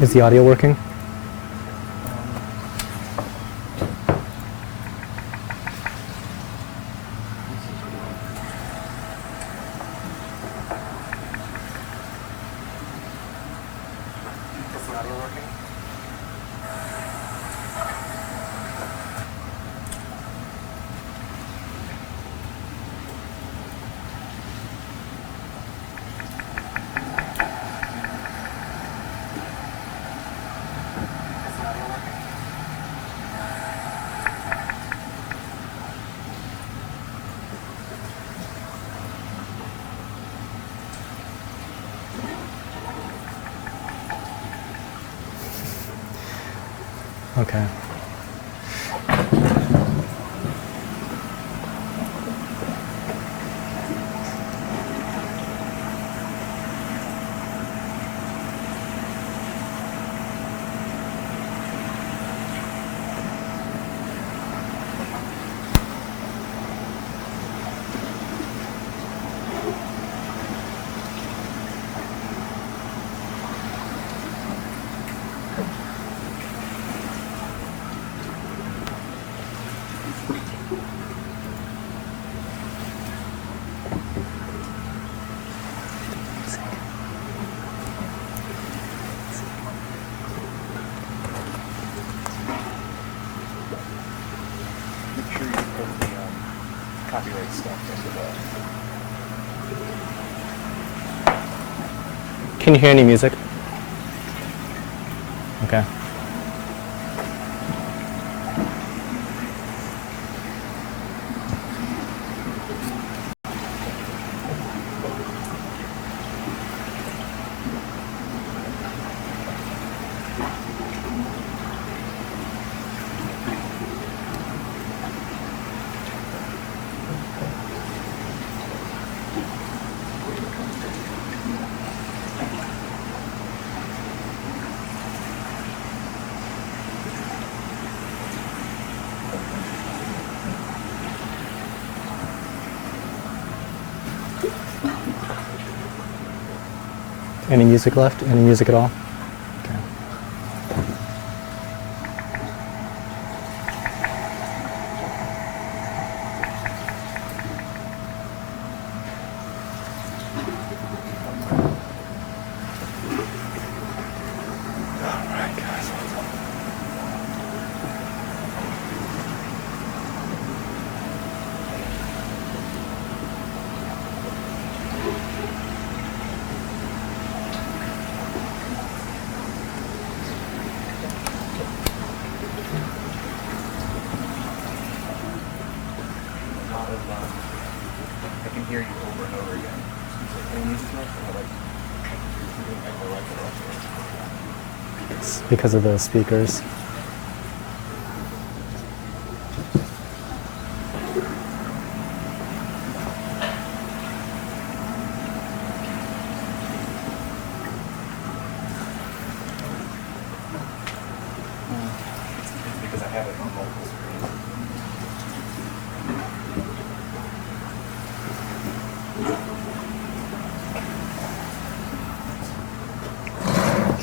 Is the audio working? Is the audio working? Okay. Make sure you put the copyright stuff into the... Can you hear any music? Okay. Any music left? Any music at all? Okay. All right, guys. I can hear you over and over again. Any music left? It's because of the speakers. It's because I have it on multiple screens.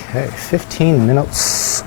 Okay, 15 minutes.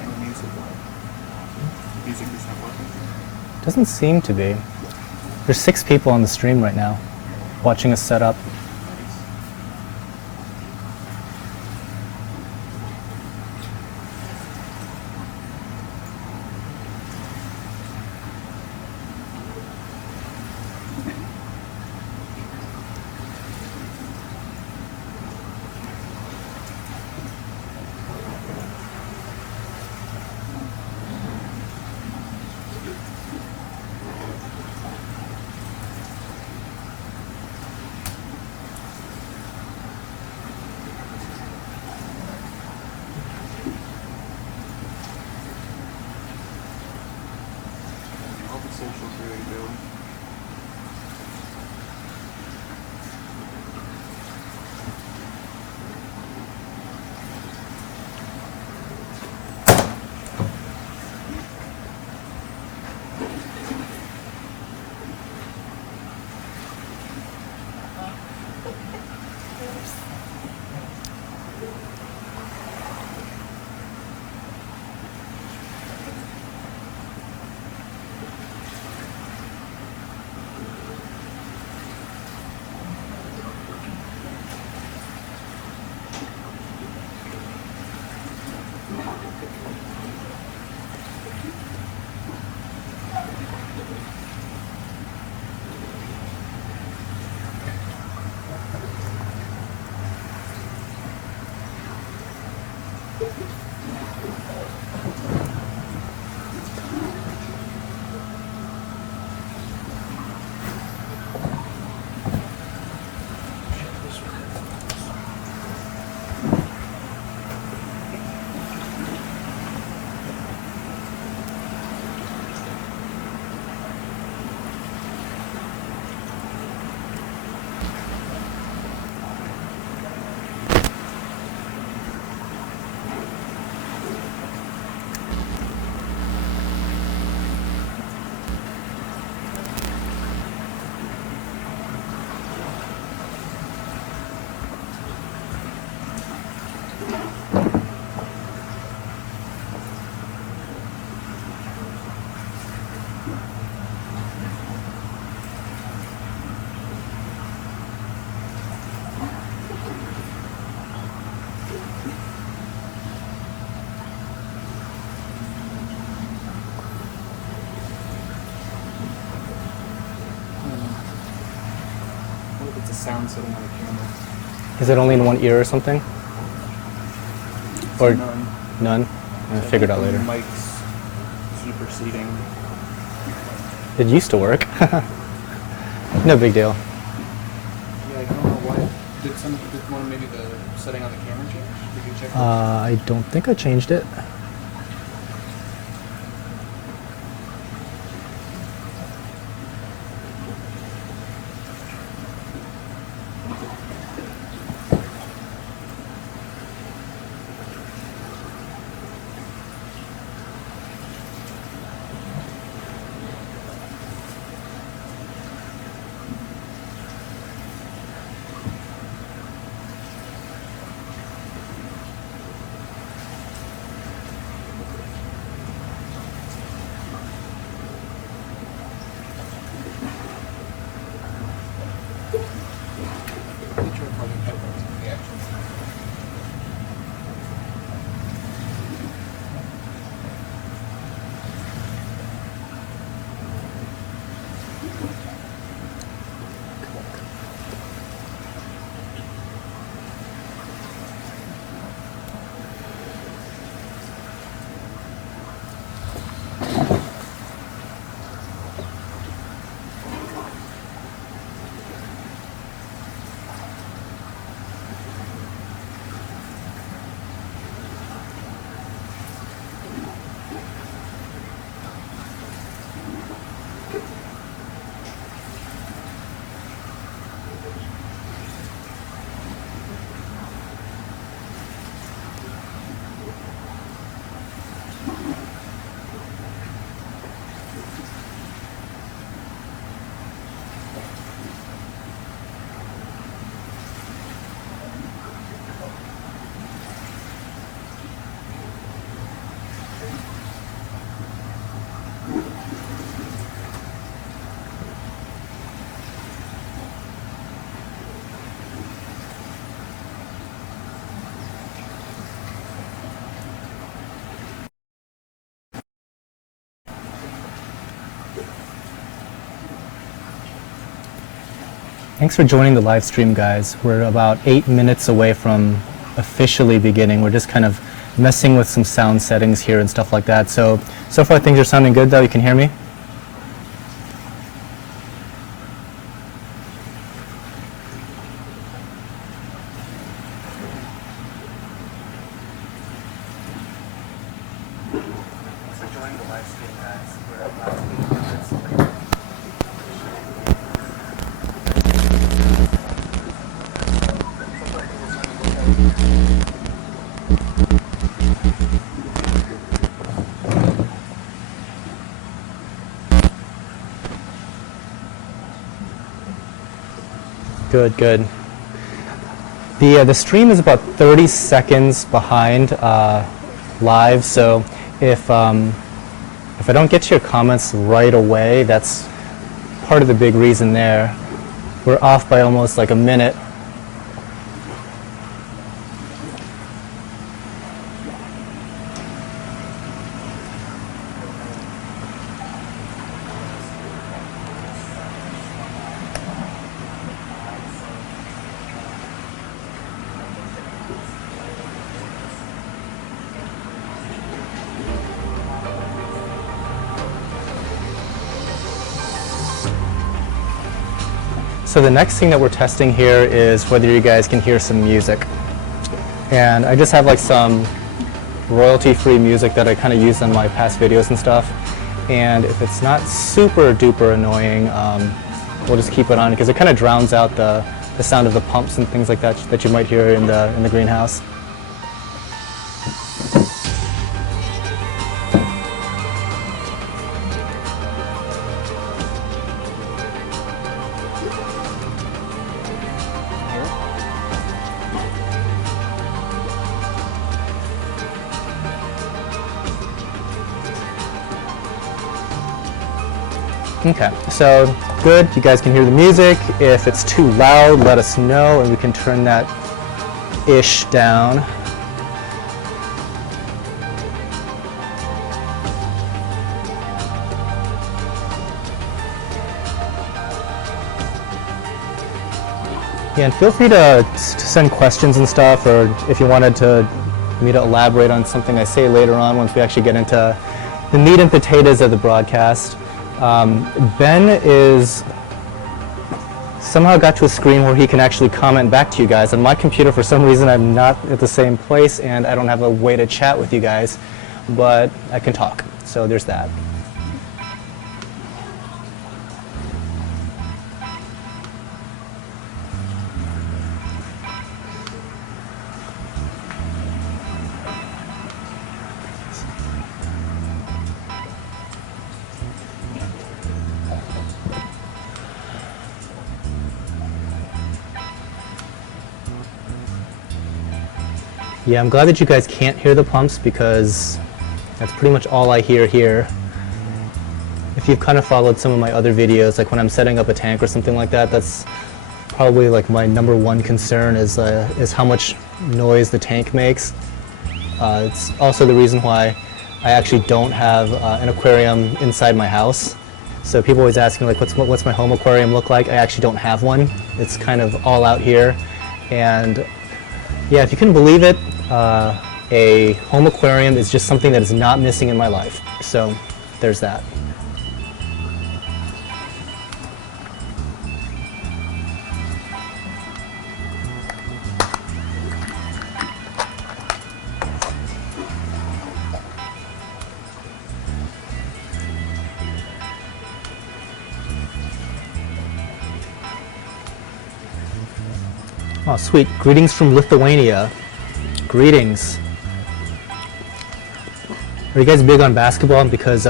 Any music left? Music is not working. Doesn't seem to be. There's 6 people on the stream right now, watching us set up. ready to go. What if it's a sound setting on the camera? Is it only in one ear or something? Or None. none? I'll figure it out later. Mic's superseding. It used to work. No big deal. Yeah, I don't know why. Did one maybe the setting on the camera change? Did you check that? I don't think I changed it. Let me try plugging headphones into the action. Thanks for joining the live stream, guys. We're about 8 minutes away from officially beginning. We're just kind of messing with some sound settings here and stuff like that. So far things are sounding good though. You can hear me? Thanks for joining the live stream, guys. We're about 8 minutes away. Good, good. The stream is about 30 seconds behind live, so if I don't get to your comments right away, that's part of the big reason there. We're off by almost like a minute. So the next thing that we're testing here is whether you guys can hear some music. And I just have like some royalty-free music that I kind of use on my past videos and stuff. And if it's not super duper annoying, we'll just keep it on because it kind of drowns out the sound of the pumps and things like that that you might hear in the greenhouse. Okay, so good, you guys can hear the music. If it's too loud, let us know and we can turn that ish down. Yeah, and feel free to send questions and stuff, or if you wanted me to elaborate on something I say later on once we actually get into the meat and potatoes of the broadcast. Ben somehow got to a screen where he can actually comment back to you guys. On my computer, for some reason, I'm not at the same place and I don't have a way to chat with you guys, but I can talk. So there's that. Yeah, I'm glad that you guys can't hear the pumps because that's pretty much all I hear here. If you've kind of followed some of my other videos, like when I'm setting up a tank or something like that, that's probably like my number one concern is how much noise the tank makes. It's also the reason why I actually don't have an aquarium inside my house. So people always ask me like, what's my home aquarium look like? I actually don't have one. It's kind of all out here. And yeah, if you couldn't believe it, a home aquarium is just something that is not missing in my life. So there's that. Oh, sweet. Greetings from Lithuania. Greetings. Are you guys big on basketball? Because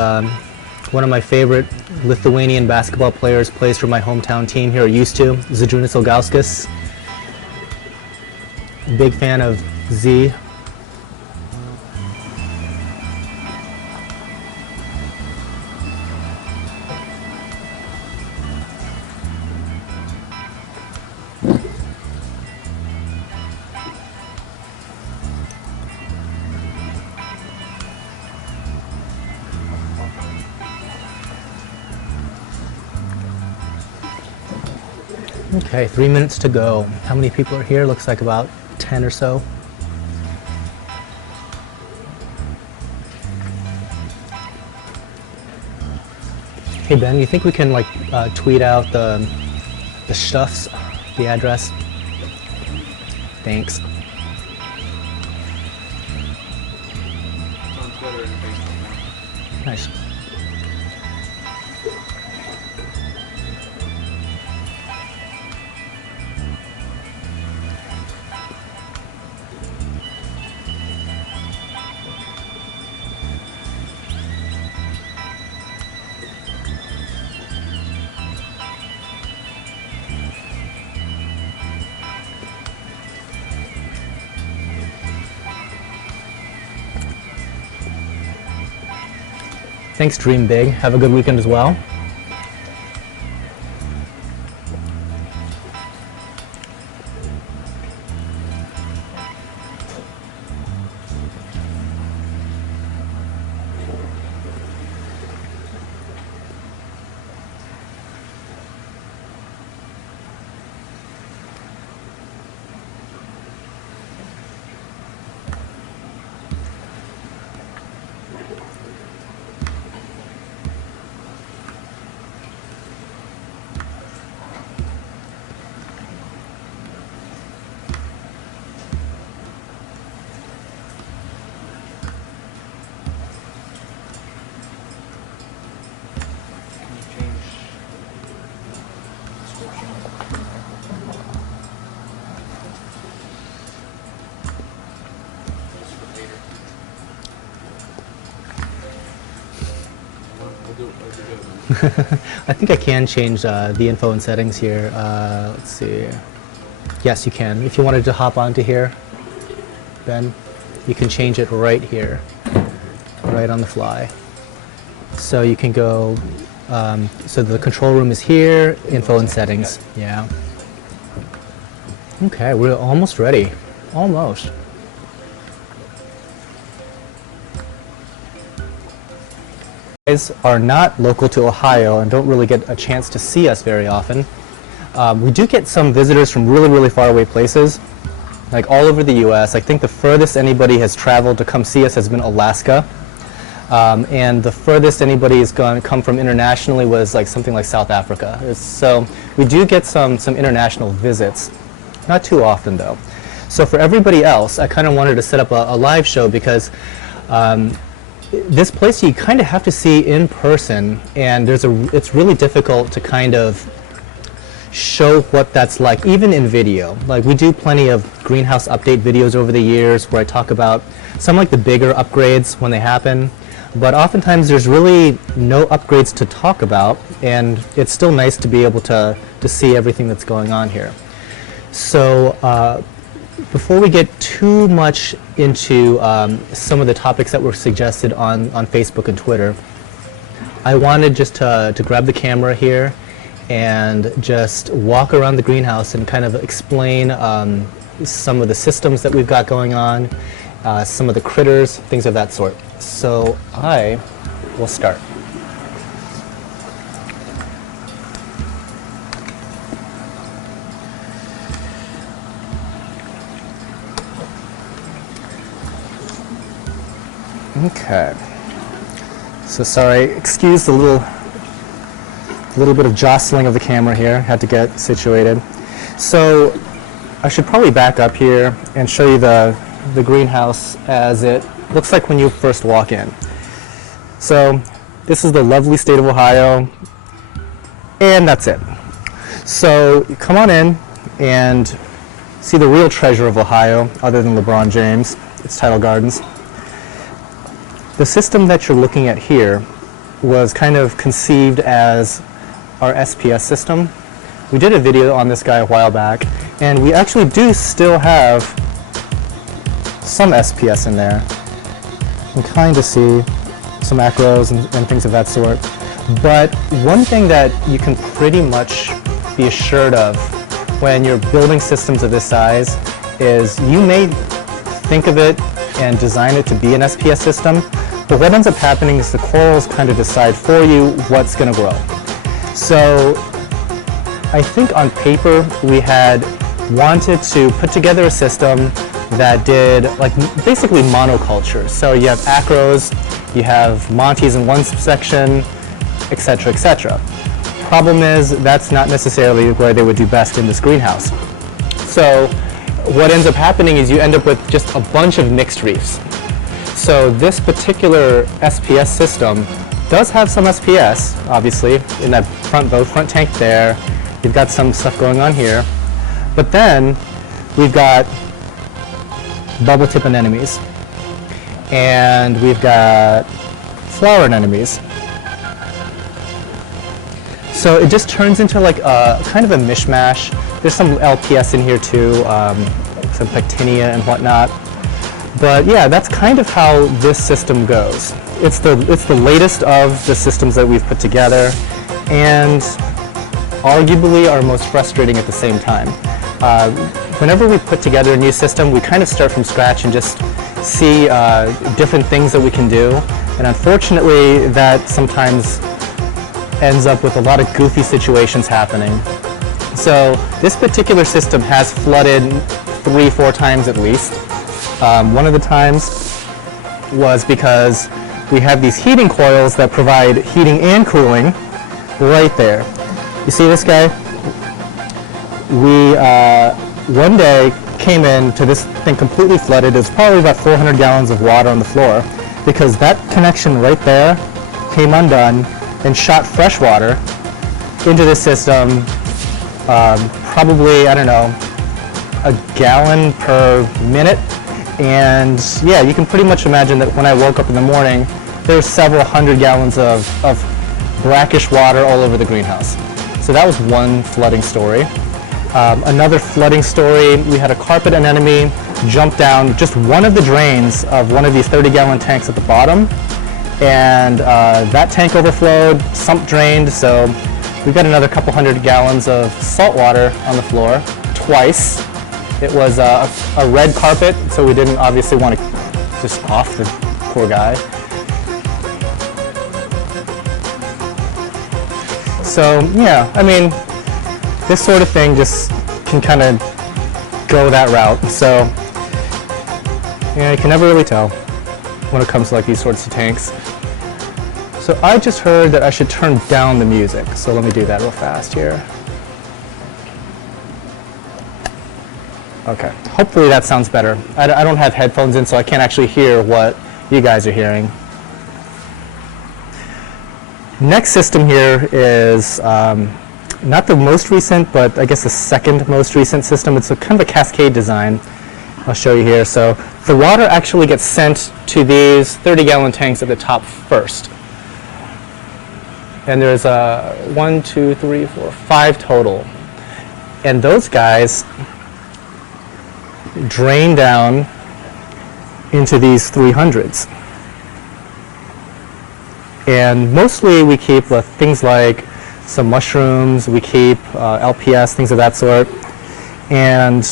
one of my favorite Lithuanian basketball players plays for my hometown team here, or used to, Zydrunas Ilgauskas. Big fan of Z. Okay, 3 minutes to go. How many people are here? Looks like about 10 or so. Hey Ben, you think we can like tweet out the stuffs, the address? Thanks. On Twitter and Facebook. Nice. Thanks, Dream Big. Have a good weekend as well. I think I can change the info and settings here. Let's see. Yes, you can. If you wanted to hop onto here, Ben, you can change it right here, right on the fly. So you can go, so the control room is here, info and settings. Yeah. Okay, we're almost ready. Almost. Guys are not local to Ohio and don't really get a chance to see us very often. We do get some visitors from really, really far away places, like all over the US. I think the furthest anybody has traveled to come see us has been Alaska. And the furthest anybody has come from internationally was like something like South Africa. So we do get some international visits, not too often though. So for everybody else, I kind of wanted to set up a live show because this place you kind of have to see in person, and it's really difficult to kind of show what that's like, even in video. Like, we do plenty of greenhouse update videos over the years where I talk about some like the bigger upgrades when they happen, but oftentimes there's really no upgrades to talk about, and it's still nice to be able to see everything that's going on here. So before we get too much into some of the topics that were suggested on Facebook and Twitter, I wanted just to grab the camera here and just walk around the greenhouse and kind of explain some of the systems that we've got going on, some of the critters, things of that sort. So I will start. Okay. So sorry, excuse the little bit of jostling of the camera here. Had to get situated. So I should probably back up here and show you the greenhouse as it looks like when you first walk in. So this is the lovely state of Ohio, and that's it. So you come on in and see the real treasure of Ohio, other than LeBron James. It's Tidal Gardens. The system that you're looking at here was kind of conceived as our SPS system. We did a video on this guy a while back, and we actually do still have some SPS in there. You can kind of see some macros and things of that sort. But one thing that you can pretty much be assured of when you're building systems of this size is you may think of it and design it to be an SPS system, but what ends up happening is the corals kind of decide for you what's going to grow. So I think on paper we had wanted to put together a system that did like basically monoculture. So you have acros, you have montes in one section, etc., etc. Problem is that's not necessarily where they would do best in this greenhouse. So what ends up happening is you end up with just a bunch of mixed reefs. So this particular SPS system does have some SPS, obviously, in that front tank there. You've got some stuff going on here. But then we've got bubble tip anemones. And we've got flower anemones. So it just turns into like a kind of a mishmash. There's some LPS in here too, some pectinia and whatnot. But yeah, that's kind of how this system goes. it's the latest of the systems that we've put together, and arguably our most frustrating at the same time. Whenever we put together a new system, we kind of start from scratch and just see different things that we can do, and unfortunately that sometimes ends up with a lot of goofy situations happening. So this particular system has flooded 3-4 times at least. One of the times was because we have these heating coils that provide heating and cooling right there. You see this guy? We one day came in to this thing completely flooded. It was probably about 400 gallons of water on the floor because that connection right there came undone and shot fresh water into the system, probably, I don't know, a gallon per minute. And yeah, you can pretty much imagine that when I woke up in the morning, there's several hundred gallons of brackish water all over the greenhouse. So that was one flooding story. Another flooding story, we had a carpet anemone jump down just one of the drains of one of these 30-gallon tanks at the bottom, and that tank overflowed, sump drained, so we've got another couple hundred gallons of salt water on the floor twice. It was a red carpet, so we didn't obviously want to just off the poor guy. So yeah, I mean, this sort of thing just can kind of go that route. So yeah, you can never really tell when it comes to like these sorts of tanks. So I just heard that I should turn down the music. So let me do that real fast here. Okay, hopefully that sounds better. I don't have headphones in, so I can't actually hear what you guys are hearing. Next system here is not the most recent, but I guess the second most recent system. It's a kind of a cascade design. I'll show you here. So the water actually gets sent to these 30-gallon tanks at the top first. And there's 1, 2, 3, 4, 5 total. And those guys drain down into these 300s. And mostly we keep things like some mushrooms, we keep LPS, things of that sort. And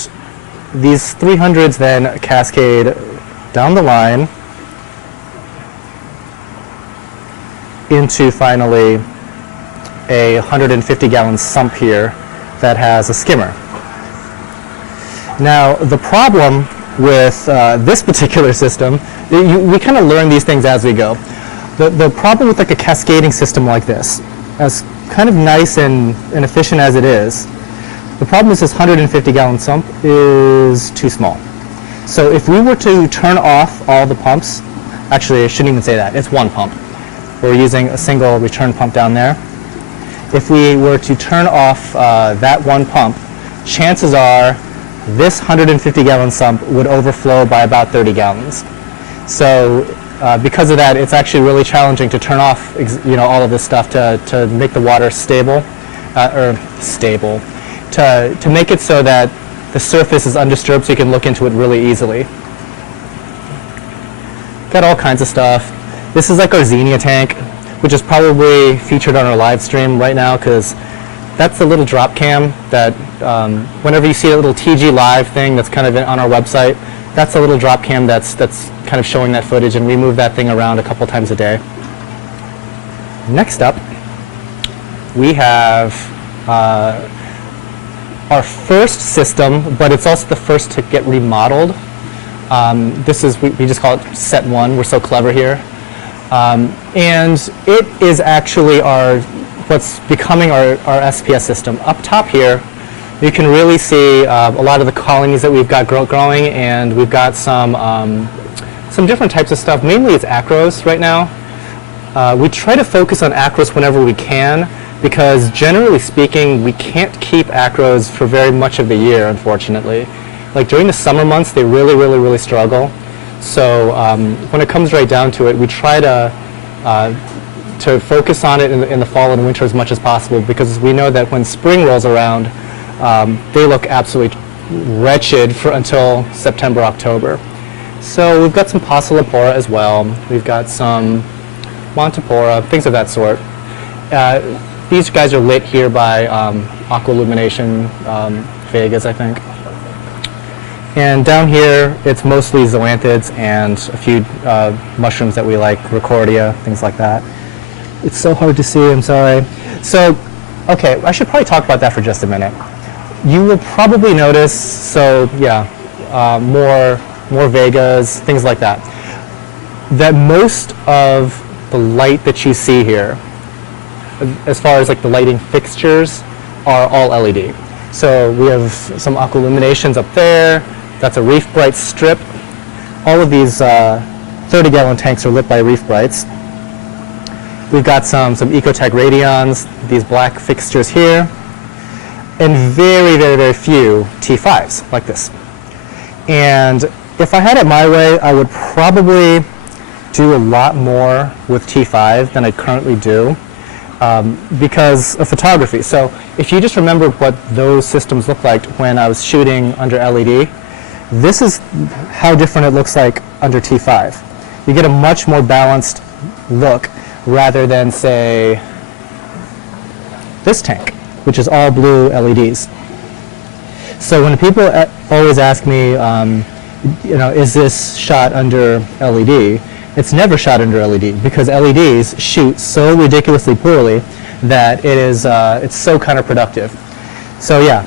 these 300s then cascade down the line into finally a 150-gallon sump here that has a skimmer. Now, the problem with this particular system, we kind of learn these things as we go. The problem with like a cascading system like this, as kind of nice and efficient as it is, the problem is this 150-gallon sump is too small. So if we were to turn off all the pumps, actually I shouldn't even say that, it's one pump. We're using a single return pump down there. If we were to turn off that one pump, chances are this 150-gallon sump would overflow by about 30 gallons. So because of that, it's actually really challenging to turn off all of this stuff to make the water stable, to make it so that the surface is undisturbed so you can look into it really easily. Got all kinds of stuff. This is like our Xenia tank, which is probably featured on our live stream right now because that's the little drop cam that whenever you see a little TG live thing that's kind of on our website, that's a little drop cam that's kind of showing that footage, and we move that thing around a couple times a day. Next up, we have our first system, but it's also the first to get remodeled. This is, we just call it set 1. We're so clever here. And it is actually what's becoming our SPS system. Up top here, you can really see a lot of the colonies that we've got growing, and we've got some different types of stuff. Mainly it's acros right now. We try to focus on acros whenever we can, because generally speaking, we can't keep acros for very much of the year, unfortunately. Like during the summer months, they really struggle. So when it comes right down to it, we try to focus on it in the fall and winter as much as possible, because we know that when spring rolls around, they look absolutely wretched until September, October. So we've got some Passalipora as well. We've got some Montipora, things of that sort. These guys are lit here by aqualumination Vegas, I think. And down here, it's mostly zoanthids and a few mushrooms that we like, Ricordia, things like that. It's so hard to see, I'm sorry. So, okay, I should probably talk about that for just a minute. You will probably notice, so yeah, more Vegas, things like that, that most of the light that you see here, as far as like the lighting fixtures, are all LED. So we have some aqualuminations up there. That's a Reef Bright strip. All of these 30-gallon tanks are lit by Reef Brights. We've got some Ecotech Radions, these black fixtures here, and very, very, very few T5s like this. And if I had it my way, I would probably do a lot more with T5 than I currently do because of photography. So if you just remember what those systems looked like when I was shooting under LED, this is how different it looks like under T5. You get a much more balanced look rather than, say, this tank, which is all blue LEDs. So when people always ask me, is this shot under LED? It's never shot under LED because LEDs shoot so ridiculously poorly that it's so counterproductive. So yeah,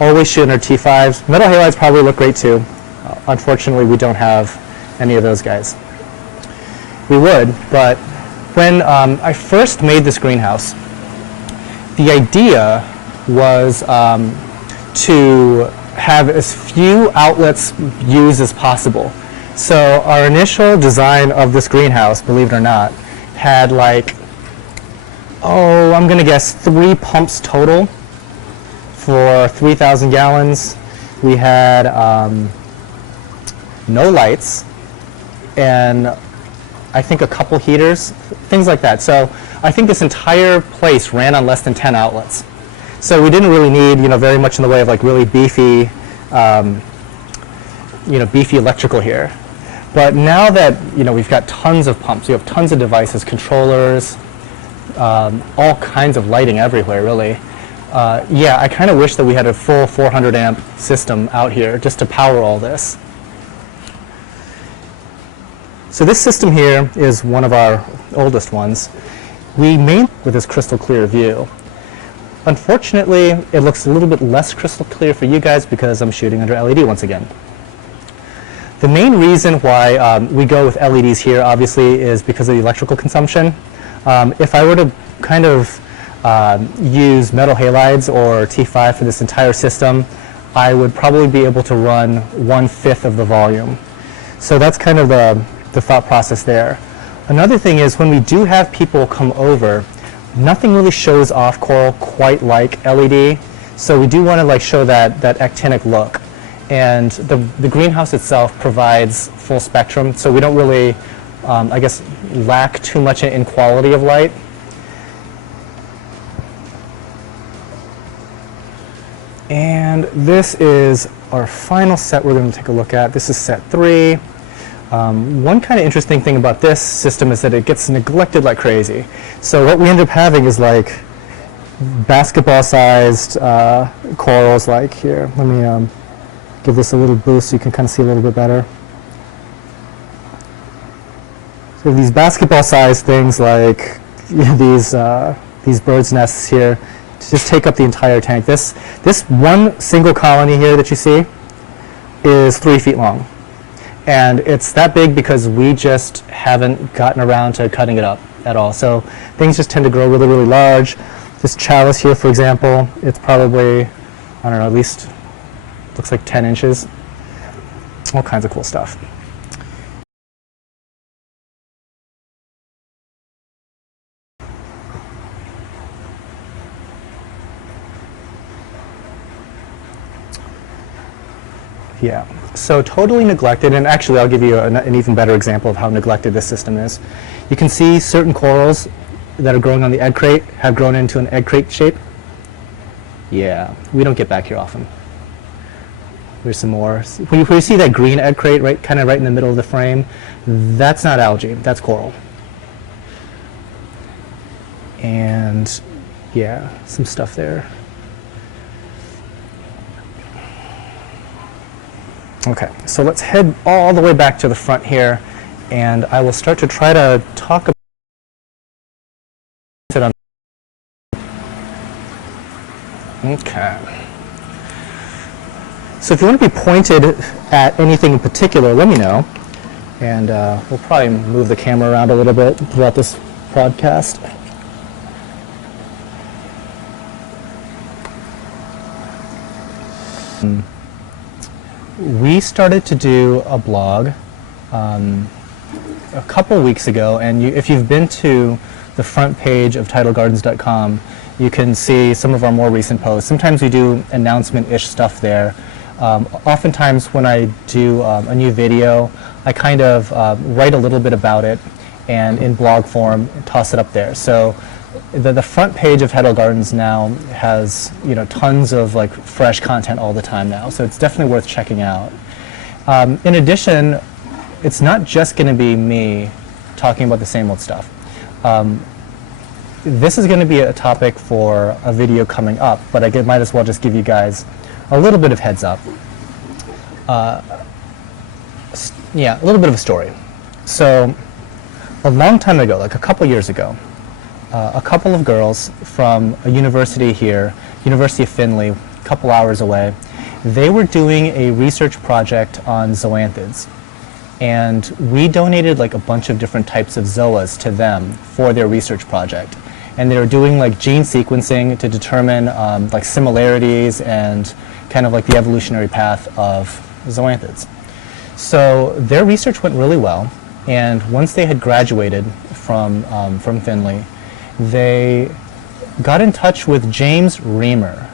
always shoot under T5s. Metal halides probably look great too. Unfortunately, we don't have any of those guys. We would, but when I first made this greenhouse, the idea was to have as few outlets used as possible. So our initial design of this greenhouse, believe it or not, had like, I'm going to guess 3 pumps total for 3,000 gallons. We had no lights and I think a couple heaters, things like that. So I think this entire place ran on less than 10 outlets. So we didn't really need, very much in the way of like really beefy, beefy electrical here. But now that, we've got tons of pumps, you have tons of devices, controllers, all kinds of lighting everywhere, really. I kind of wish that we had a full 400 amp system out here just to power all this. So this system here is one of our oldest ones. We made with this crystal clear view. Unfortunately, it looks a little bit less crystal clear for you guys because I'm shooting under LED once again. The main reason why we go with LEDs here, obviously, is because of the electrical consumption. If I were to kind of use metal halides or T5 for this entire system, I would probably be able to run 1/5 of the volume. So that's kind of the thought process there. Another thing is when we do have people come over, nothing really shows off coral quite like LED. So we do want to like show that actinic look. And the greenhouse itself provides full spectrum, so we don't really, lack too much in quality of light. And this is our final set we're going to take a look at. This is set 3. One kind of interesting thing about this system is that it gets neglected like crazy. So what we end up having is like basketball-sized corals like here. Let me give this a little boost so you can kind of see a little bit better. So these basketball-sized things like these birds' nests here to just take up the entire tank. This one single colony here that you see is 3 feet long. And it's that big because we just haven't gotten around to cutting it up at all. So things just tend to grow really, really large. This chalice here, for example, it's probably, I don't know, at least looks like 10 inches. All kinds of cool stuff. Yeah, so totally neglected, and actually I'll give you an even better example of how neglected this system is. You can see certain corals that are growing on the egg crate have grown into an egg crate shape. Yeah, we don't get back here often. Here's some more. When you see that green egg crate kind of right in the middle of the frame, that's not algae, that's coral. And yeah, some stuff there. Okay, so let's head all the way back to the front here, and I will start to try to talk about it on. Okay. So if you want to be pointed at anything in particular, let me know, and we'll probably move the camera around a little bit throughout this broadcast. We started to do a blog a couple weeks ago, and if you've been to the front page of TidalGardens.com, you can see some of our more recent posts. Sometimes we do announcement-ish stuff there. Oftentimes when I do a new video, I kind of write a little bit about it and in blog form toss it up there. So the front page of Tidal Gardens now has tons of like fresh content all the time now, so it's definitely worth checking out. In addition, it's not just going to be me talking about the same old stuff. This is going to be a topic for a video coming up, but I might as well just give you guys a little bit of heads up. Yeah, a little bit of a story. So a long time ago, like a couple years ago, a couple of girls from a university here, University of Findlay, a couple hours away, they were doing a research project on zoanthids. And we donated like a bunch of different types of zoas to them for their research project. And they were doing like gene sequencing to determine like similarities and kind of like the evolutionary path of zoanthids. So their research went really well, and once they had graduated from Findlay, they got in touch with James Reamer.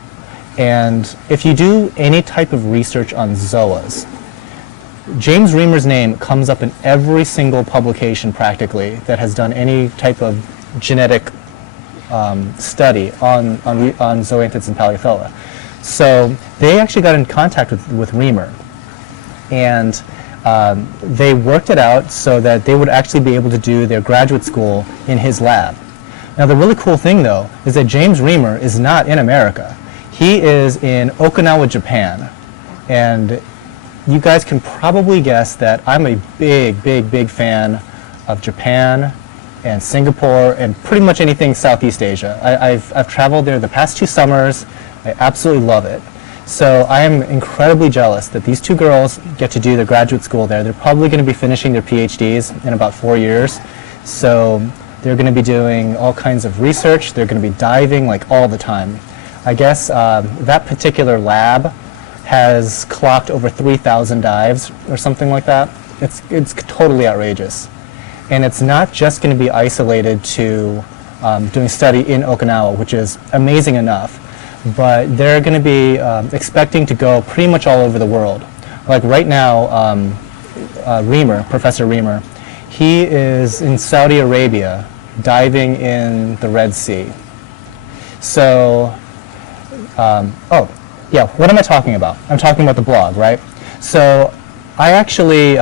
And if you do any type of research on zoas, James Reamer's name comes up in every single publication practically that has done any type of genetic study on zoanthids and Paleothella. So they actually got in contact with Reamer, and they worked it out so that they would actually be able to do their graduate school in his lab. Now the really cool thing though is that James Reamer is not in America. He is in Okinawa, Japan, and you guys can probably guess that I'm a big fan of Japan and Singapore and pretty much anything Southeast Asia. I've traveled there the past 2 summers. I absolutely love it. So I am incredibly jealous that these 2 girls get to do their graduate school there. They're probably going to be finishing their PhDs in about 4 years. So they're going to be doing all kinds of research. They're going to be diving like all the time. I guess that particular lab has clocked over 3,000 dives or something like that. It's totally outrageous. And it's not just going to be isolated to doing study in Okinawa, which is amazing enough, but they're going to be expecting to go pretty much all over the world. Like right now, Reamer, Professor Reamer, he is in Saudi Arabia diving in the Red Sea. So, oh, yeah, what am I talking about? I'm talking about the blog, right? So I actually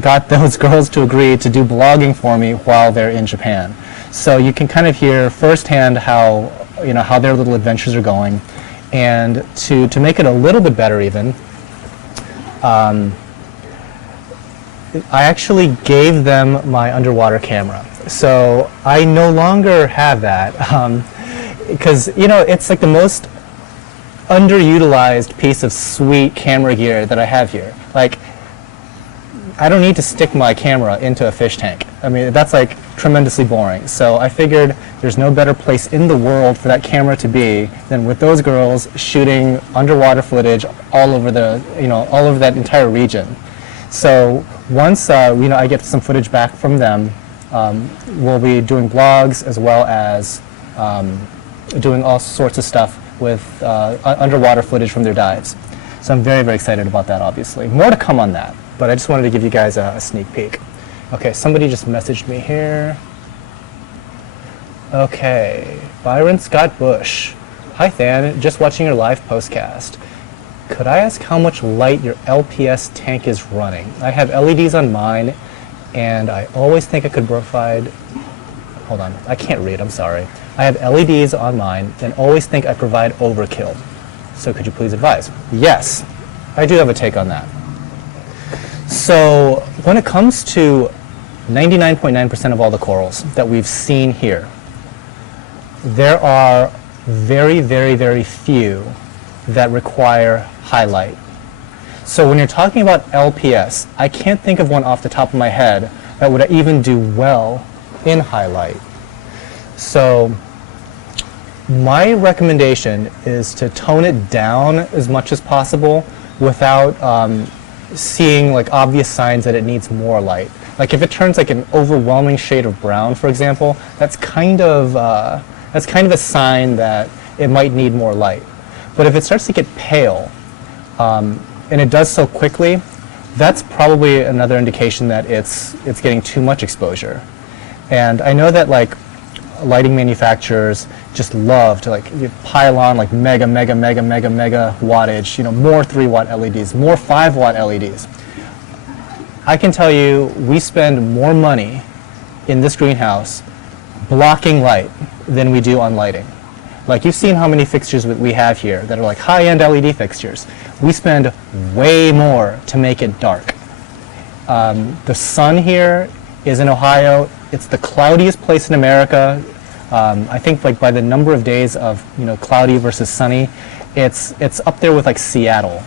got those girls to agree to do blogging for me while they're in Japan. So you can kind of hear firsthand how their little adventures are going. And to make it a little bit better even, I actually gave them my underwater camera. So I no longer have that because it's like the most underutilized piece of sweet camera gear that I have here. Like, I don't need to stick my camera into a fish tank. I mean, that's like tremendously boring. So I figured there's no better place in the world for that camera to be than with those girls shooting underwater footage all over all over that entire region. So once I get some footage back from them, we'll be doing blogs as well as doing all sorts of stuff with underwater footage from their dives. So I'm very, very excited about that, obviously. More to come on that, but I just wanted to give you guys a sneak peek. Okay, somebody just messaged me here. Okay, Byron Scott Bush. Hi, Than. Just watching your live postcast. Could I ask how much light your LPS tank is running? I have LEDs on mine, and I always think I could provide... Hold on, I can't read, I'm sorry. I have LEDs on mine, and always think I provide overkill. So could you please advise? Yes, I do have a take on that. So when it comes to 99.9% of all the corals that we've seen here, there are very, very, very few that require highlight. So when you're talking about LPS, I can't think of one off the top of my head that would even do well in highlight. So my recommendation is to tone it down as much as possible without seeing like obvious signs that it needs more light. Like if it turns like an overwhelming shade of brown, for example, that's kind of a sign that it might need more light. But if it starts to get pale, and it does so quickly, that's probably another indication that it's getting too much exposure. And I know that like lighting manufacturers just love to like pile on like mega wattage, more 3-watt LEDs, more 5-watt LEDs. I can tell you we spend more money in this greenhouse blocking light than we do on lighting. Like you've seen how many fixtures we have here that are like high-end LED fixtures. We spend way more to make it dark. The sun here is in Ohio. It's the cloudiest place in America. I think like by the number of days of cloudy versus sunny, it's up there with like Seattle.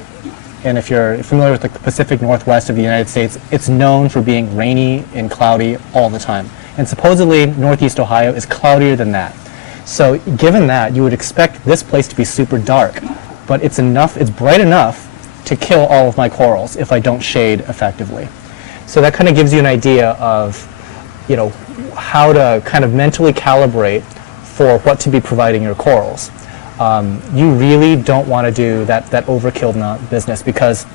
And if you're familiar with the Pacific Northwest of the United States, it's known for being rainy and cloudy all the time. And supposedly Northeast Ohio is cloudier than that. So given that, you would expect this place to be super dark, but it's bright enough to kill all of my corals if I don't shade effectively. So that kind of gives you an idea of, how to kind of mentally calibrate for what to be providing your corals. You really don't want to do that overkill business, because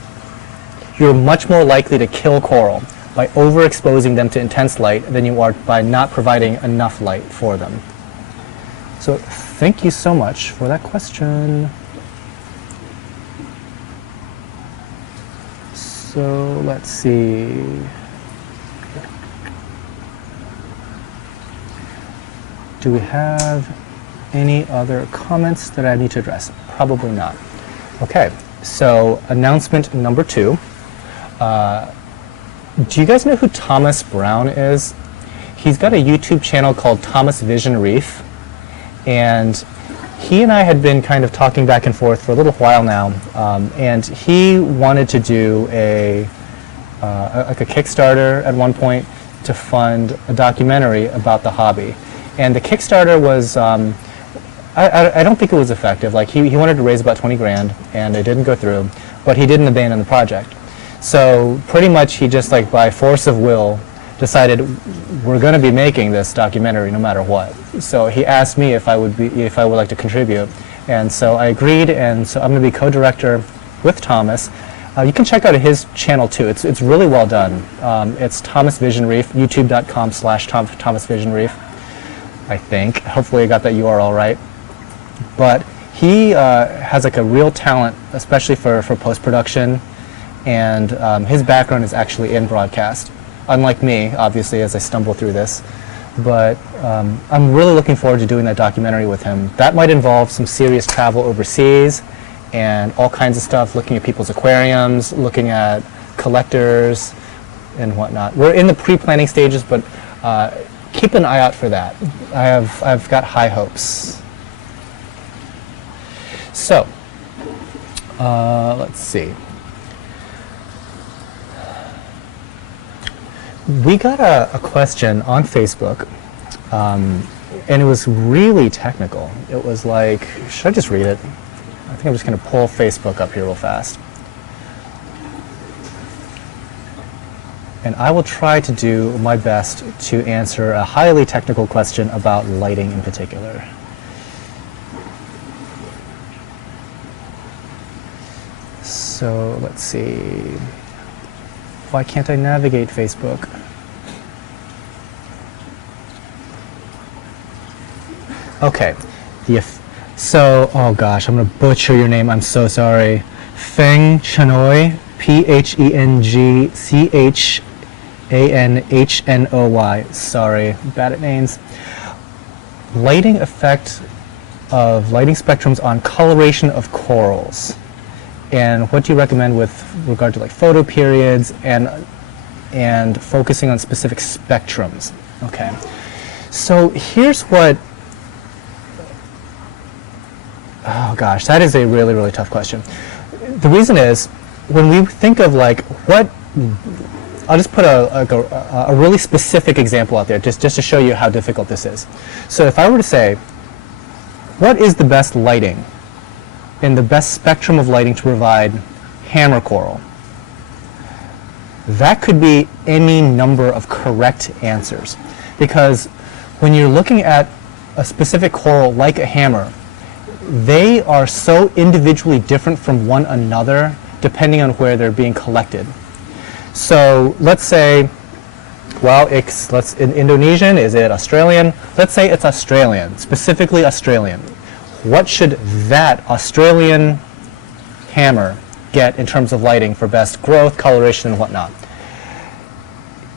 you're much more likely to kill coral by overexposing them to intense light than you are by not providing enough light for them. So thank you so much for that question. So let's see. Do we have any other comments that I need to address? Probably not. Okay, so announcement number 2. Do you guys know who Thomas Brown is? He's got a YouTube channel called Thomas Vision Reef, and he and I had been kind of talking back and forth for a little while now, and he wanted to do a Kickstarter at one point to fund a documentary about the hobby. And the Kickstarter was, I don't think it was effective. Like he wanted to raise about 20 grand, and it didn't go through, but he didn't abandon the project. So pretty much he just like by force of will decided we're going to be making this documentary no matter what. So he asked me if I would like to contribute, and so I agreed. And so I'm going to be co-director with Thomas. You can check out his channel too. It's really well done. It's Thomas Vision Reef, youtube.com/Thomas Vision Reef. I think. Hopefully I got that URL right. But he has like a real talent, especially for post-production, and his background is actually in broadcast. Unlike me, obviously, as I stumble through this. But I'm really looking forward to doing that documentary with him. That might involve some serious travel overseas and all kinds of stuff, looking at people's aquariums, looking at collectors and whatnot. We're in the pre-planning stages, but keep an eye out for that. I've got high hopes. So, let's see. We got a question on Facebook, and it was really technical. It was like, should I just read it? I think I'm just going to pull Facebook up here real fast. And I will try to do my best to answer a highly technical question about lighting in particular. So let's see. Why can't I navigate Facebook? Okay. So, oh gosh, I'm going to butcher your name. I'm so sorry. Feng Chanoy, Phengchanhnoy. Sorry, bad at names. Lighting effect of lighting spectrums on coloration of corals. And what do you recommend with regard to like photo periods and focusing on specific spectrums? Okay. So here's what, oh gosh, that is a really, really tough question. The reason is, when we think of like what, I'll just put a really specific example out there just to show you how difficult this is. So if I were to say, what is the best lighting and the best spectrum of lighting to provide hammer coral? That could be any number of correct answers, because when you're looking at a specific coral like a hammer, they are so individually different from one another depending on where they're being collected. So let's say, well, in Indonesian, is it Australian? Let's say it's Australian, specifically Australian. What should that Australian hammer get in terms of lighting for best growth, coloration, and whatnot?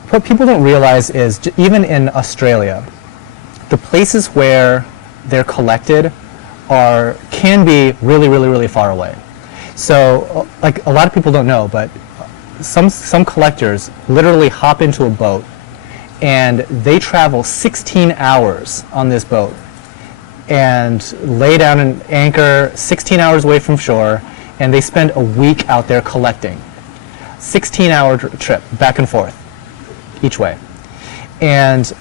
What people don't realize is, even in Australia, the places where they're collected can be really, really, really far away. So, like, a lot of people don't know, but some collectors literally hop into a boat and they travel 16 hours on this boat and lay down an anchor 16 hours away from shore, and they spend a week out there collecting. 16-hour trip back and forth each way. And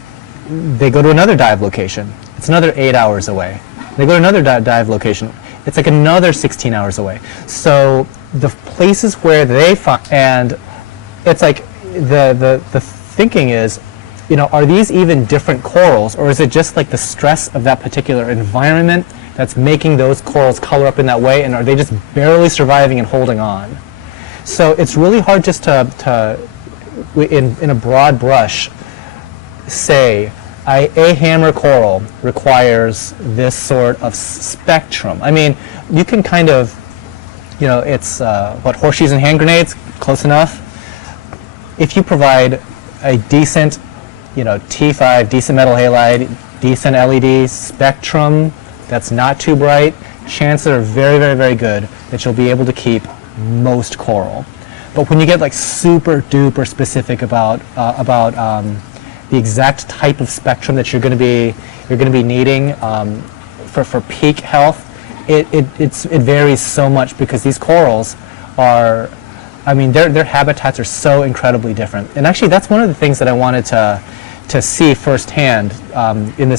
they go to another dive location. It's another 8 hours away. They go to another dive location. It's like another 16 hours away. So the places where they find, and it's like the thinking is, you know, are these even different corals, or is it just like the stress of that particular environment that's making those corals color up in that way, and are they just barely surviving and holding on? So it's really hard just to in a broad brush, say a hammer coral requires this sort of spectrum. I mean, you can kind of, you know, it's horseshoes and hand grenades, close enough. If you provide a decent, you know, T5, decent metal halide, decent LED spectrum that's not too bright, chances are very, very, very good that you'll be able to keep most coral. But when you get like super duper specific about the exact type of spectrum that you're going to be needing for peak health, it varies so much, because these corals are, I mean, their habitats are so incredibly different. And actually, that's one of the things that I wanted to see firsthand in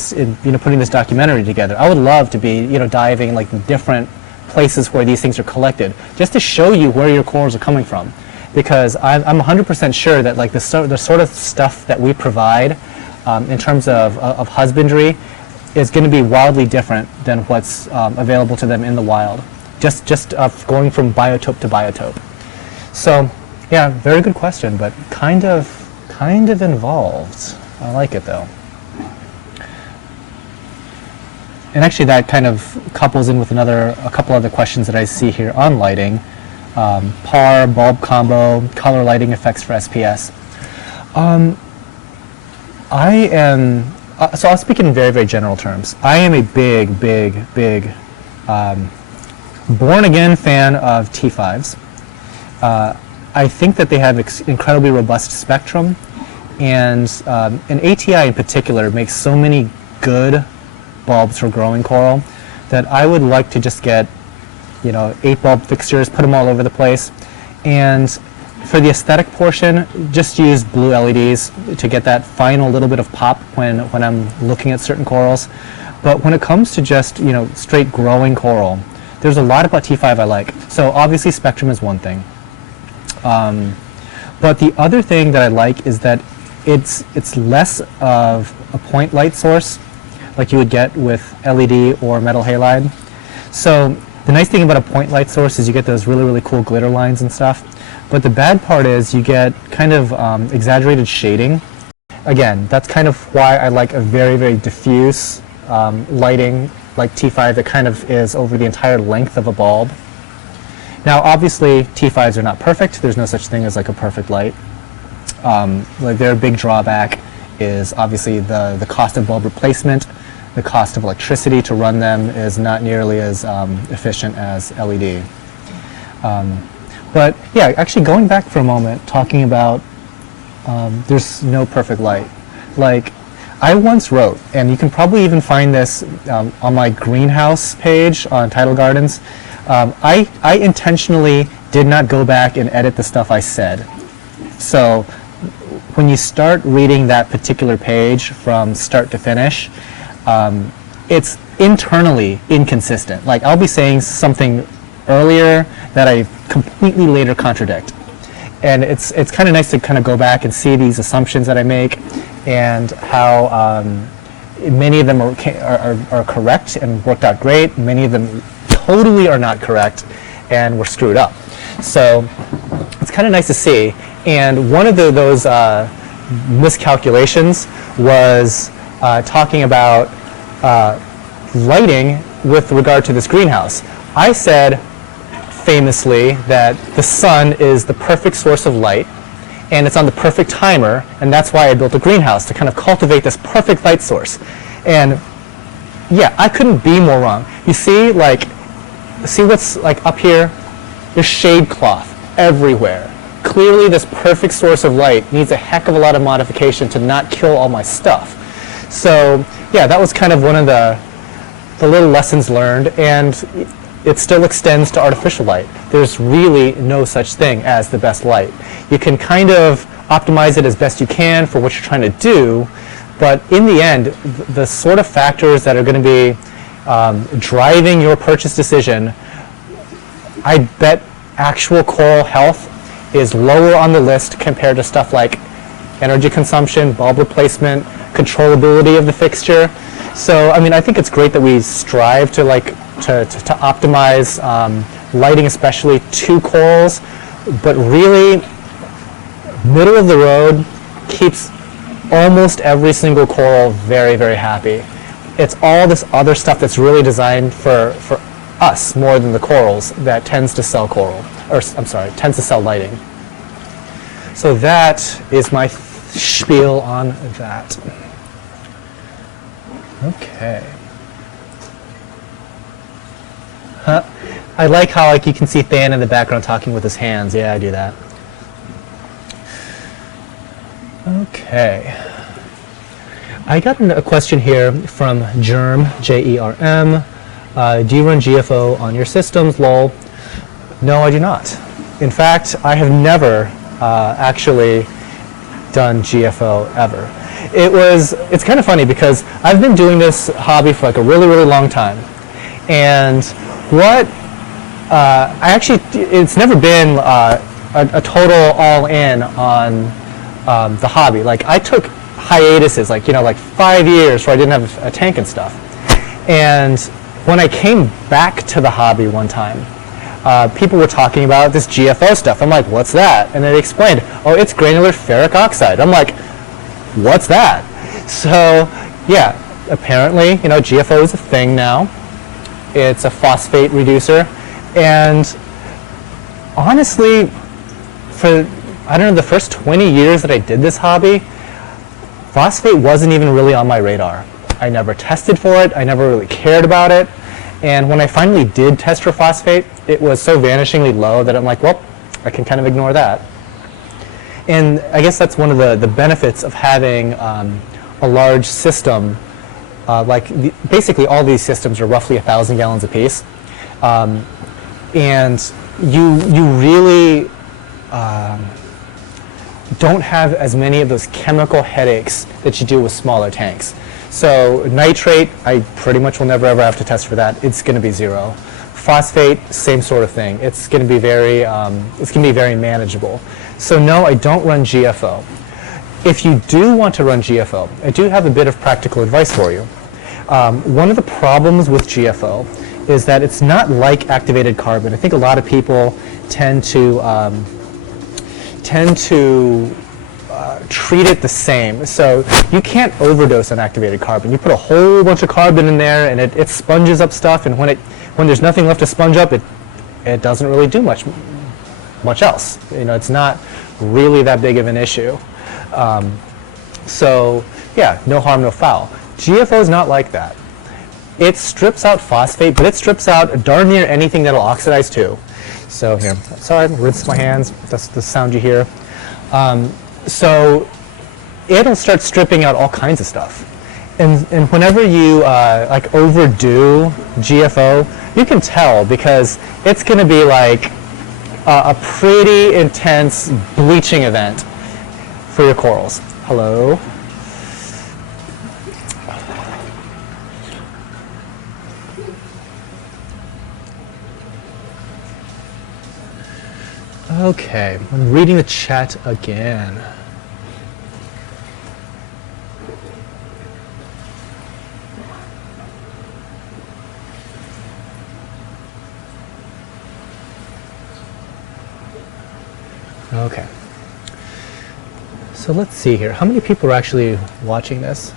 putting this documentary together. I would love to be, you know, diving like different places where these things are collected, just to show you where your corals are coming from, because I'm 100% sure that like the sort of stuff that we provide in terms of husbandry is going to be wildly different than what's available to them in the wild, just going from biotope to biotope. So yeah, very good question, but kind of involved. I like it though. And actually that kind of couples in with a couple other questions that I see here on lighting. PAR, bulb combo, color lighting effects for SPS. So I'll speak in very, very general terms. I am a big born-again fan of T5s. I think that they have incredibly robust spectrum, and an ATI in particular makes so many good bulbs for growing coral that I would like to just get, you know, 8 bulb fixtures, put them all over the place, and for the aesthetic portion, just use blue LEDs to get that final little bit of pop when I'm looking at certain corals. But when it comes to just, you know, straight growing coral, there's a lot about T5 I like. So obviously spectrum is one thing. But the other thing that I like is that it's less of a point light source like you would get with LED or metal halide. So the nice thing about a point light source is you get those really, really cool glitter lines and stuff. But the bad part is you get kind of exaggerated shading. Again, that's kind of why I like a very, very diffuse lighting like T5 that kind of is over the entire length of a bulb. Now, obviously, T5s are not perfect. There's no such thing as like a perfect light. Like their big drawback is obviously the cost of bulb replacement. The cost of electricity to run them is not nearly as efficient as LED. But yeah, actually going back for a moment, talking about there's no perfect light. Like, I once wrote, and you can probably even find this on my greenhouse page on Tidal Gardens. I intentionally did not go back and edit the stuff I said. So when you start reading that particular page from start to finish, it's internally inconsistent. Like, I'll be saying something earlier that I completely later contradict. And it's kind of nice to kind of go back and see these assumptions that I make and how many of them are correct and worked out great. Many of them totally are not correct and were screwed up. So it's kind of nice to see. And one of those miscalculations was talking about lighting with regard to this greenhouse. I said famously that the sun is the perfect source of light, and it's on the perfect timer, and that's why I built a greenhouse, to kind of cultivate this perfect light source. And yeah, I couldn't be more wrong. You see, see what's like up here? There's shade cloth everywhere. Clearly this perfect source of light needs a heck of a lot of modification to not kill all my stuff. So yeah, that was kind of one of the little lessons learned, and it still extends to artificial light. There's really no such thing as the best light. You can kind of optimize it as best you can for what you're trying to do, but in the end, the sort of factors that are going to be driving your purchase decision, I bet actual coral health is lower on the list compared to stuff like energy consumption, bulb replacement, controllability of the fixture. So, I mean, I think it's great that we strive to optimize lighting, especially to corals, but really, middle of the road keeps almost every single coral very, very happy. It's all this other stuff that's really designed for us more than the corals that tends to sell tends to sell lighting. So that is my spiel on that. Okay. I like how you can see Than in the background talking with his hands. Yeah, I do that. Okay. I got a question here from Germ, J-E-R-M. Do you run GFO on your systems, lol? No, I do not. In fact, I have never actually done GFO ever. It's kind of funny because I've been doing this hobby for like a really, really long time. And it's never been a total all-in on the hobby. Like, I took hiatuses, like 5 years where I didn't have a tank and stuff. And when I came back to the hobby one time, people were talking about this GFO stuff. I'm like, what's that? And they explained, oh, it's granular ferric oxide. I'm like, what's that? So yeah, apparently, GFO is a thing now. It's a phosphate reducer. And honestly, for, the first 20 years that I did this hobby, phosphate wasn't even really on my radar. I never tested for it. I never really cared about it. And when I finally did test for phosphate, it was so vanishingly low that I'm like, well, I can kind of ignore that. And I guess that's one of the benefits of having a large system. Basically all these systems are roughly 1,000 gallons apiece. And you really don't have as many of those chemical headaches that you do with smaller tanks. So nitrate, I pretty much will never ever have to test for that. It's going to be zero. Phosphate, same sort of thing. It's going to be very manageable. So no, I don't run GFO. If you do want to run GFO, I do have a bit of practical advice for you. One of the problems with GFO is that it's not like activated carbon. I think a lot of people tend to treat it the same. So you can't overdose on activated carbon. You put a whole bunch of carbon in there and it sponges up stuff, and when there's nothing left to sponge up, it it doesn't really do much else. It's not really that big of an issue. So yeah, no harm, no foul. GFO is not like that. It strips out phosphate, but it strips out darn near anything that'll oxidize too. So here, sorry, rinse my hands. That's the sound you hear. So it'll start stripping out all kinds of stuff. And whenever you like overdo GFO, you can tell because it's going to be like a pretty intense bleaching event for your corals. Hello. Okay, I'm reading the chat again. Okay. So let's see here. How many people are actually watching this?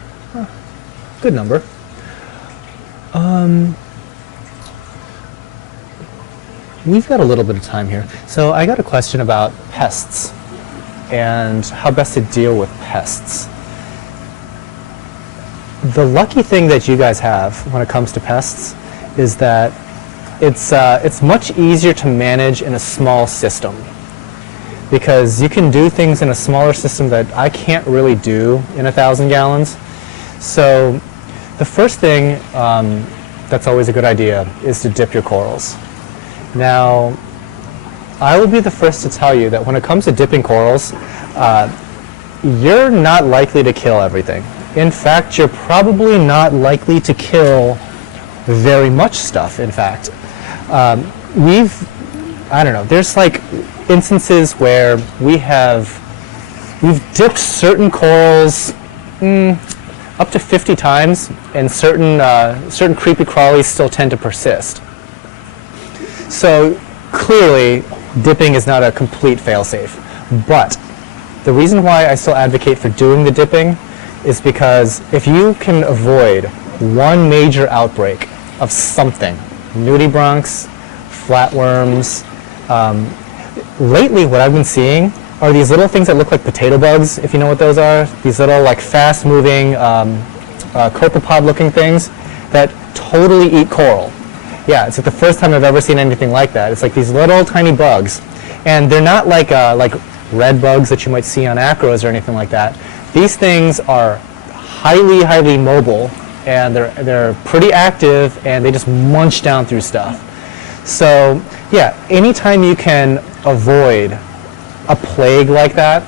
Good number. We've got a little bit of time here. So I got a question about pests and how best to deal with pests. The lucky thing that you guys have when it comes to pests is that it's much easier to manage in a small system, because you can do things in a smaller system that I can't really do in 1,000 gallons. So the first thing that's always a good idea is to dip your corals. Now, I will be the first to tell you that when it comes to dipping corals, you're not likely to kill everything. In fact, you're probably not likely to kill very much stuff, in fact. I don't know, there's like instances where we've dipped certain corals up to 50 times, and certain creepy crawlies still tend to persist. So clearly, dipping is not a complete fail-safe. But the reason why I still advocate for doing the dipping is because if you can avoid one major outbreak of something, nudibranchs, flatworms, lately what I've been seeing are these little things that look like potato bugs, if you know what those are. These little like fast-moving copepod-looking things that totally eat coral. Yeah, it's like the first time I've ever seen anything like that. It's like these little tiny bugs, and they're not like red bugs that you might see on acros or anything like that. These things are highly, highly mobile, and they're pretty active, and they just munch down through stuff. So yeah, anytime you can avoid a plague like that,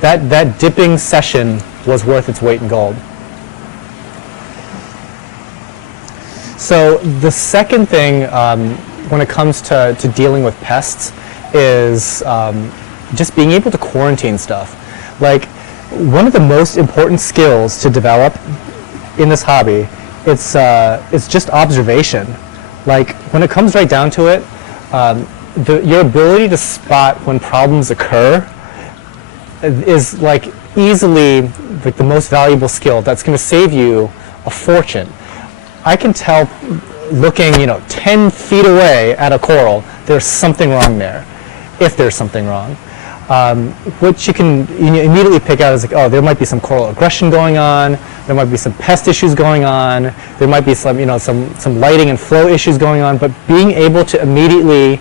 that dipping session was worth its weight in gold. So the second thing when it comes to dealing with pests is just being able to quarantine stuff. Like, one of the most important skills to develop in this hobby, it's just observation. Like, when it comes right down to it, your ability to spot when problems occur is like easily like the most valuable skill that's going to save you a fortune. I can tell looking 10 feet away at a coral there's something wrong there, if there's something wrong. Which you can immediately pick out as like, oh, there might be some coral aggression going on, there might be some pest issues going on, there might be some some lighting and flow issues going on, but being able to immediately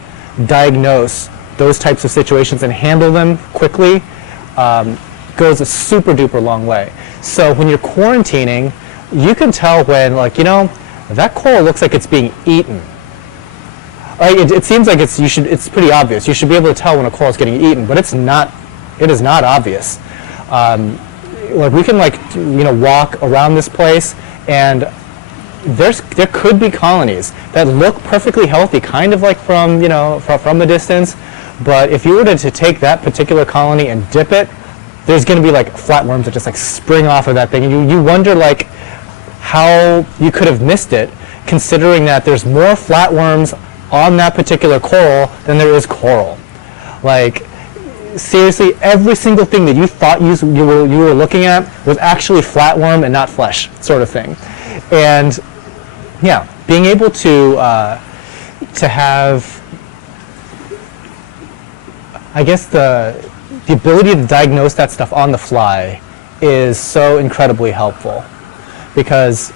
diagnose those types of situations and handle them quickly goes a super duper long way. So when you're quarantining, you can tell when, like, that coral looks like it's being eaten. It seems like it's pretty obvious. You should be able to tell when a coral is getting eaten, but it's not. It is not obvious. Like, we can walk around this place, and there could be colonies that look perfectly healthy, kind of like from the distance. But if you were to take that particular colony and dip it, there's going to be like flatworms that just like spring off of that thing, and you wonder like how you could have missed it, considering that there's more flatworms on that particular coral than there is coral. Like, seriously, every single thing that you thought you were looking at was actually flatworm and not flesh, sort of thing. And yeah, being able to have I guess the ability to diagnose that stuff on the fly is so incredibly helpful, because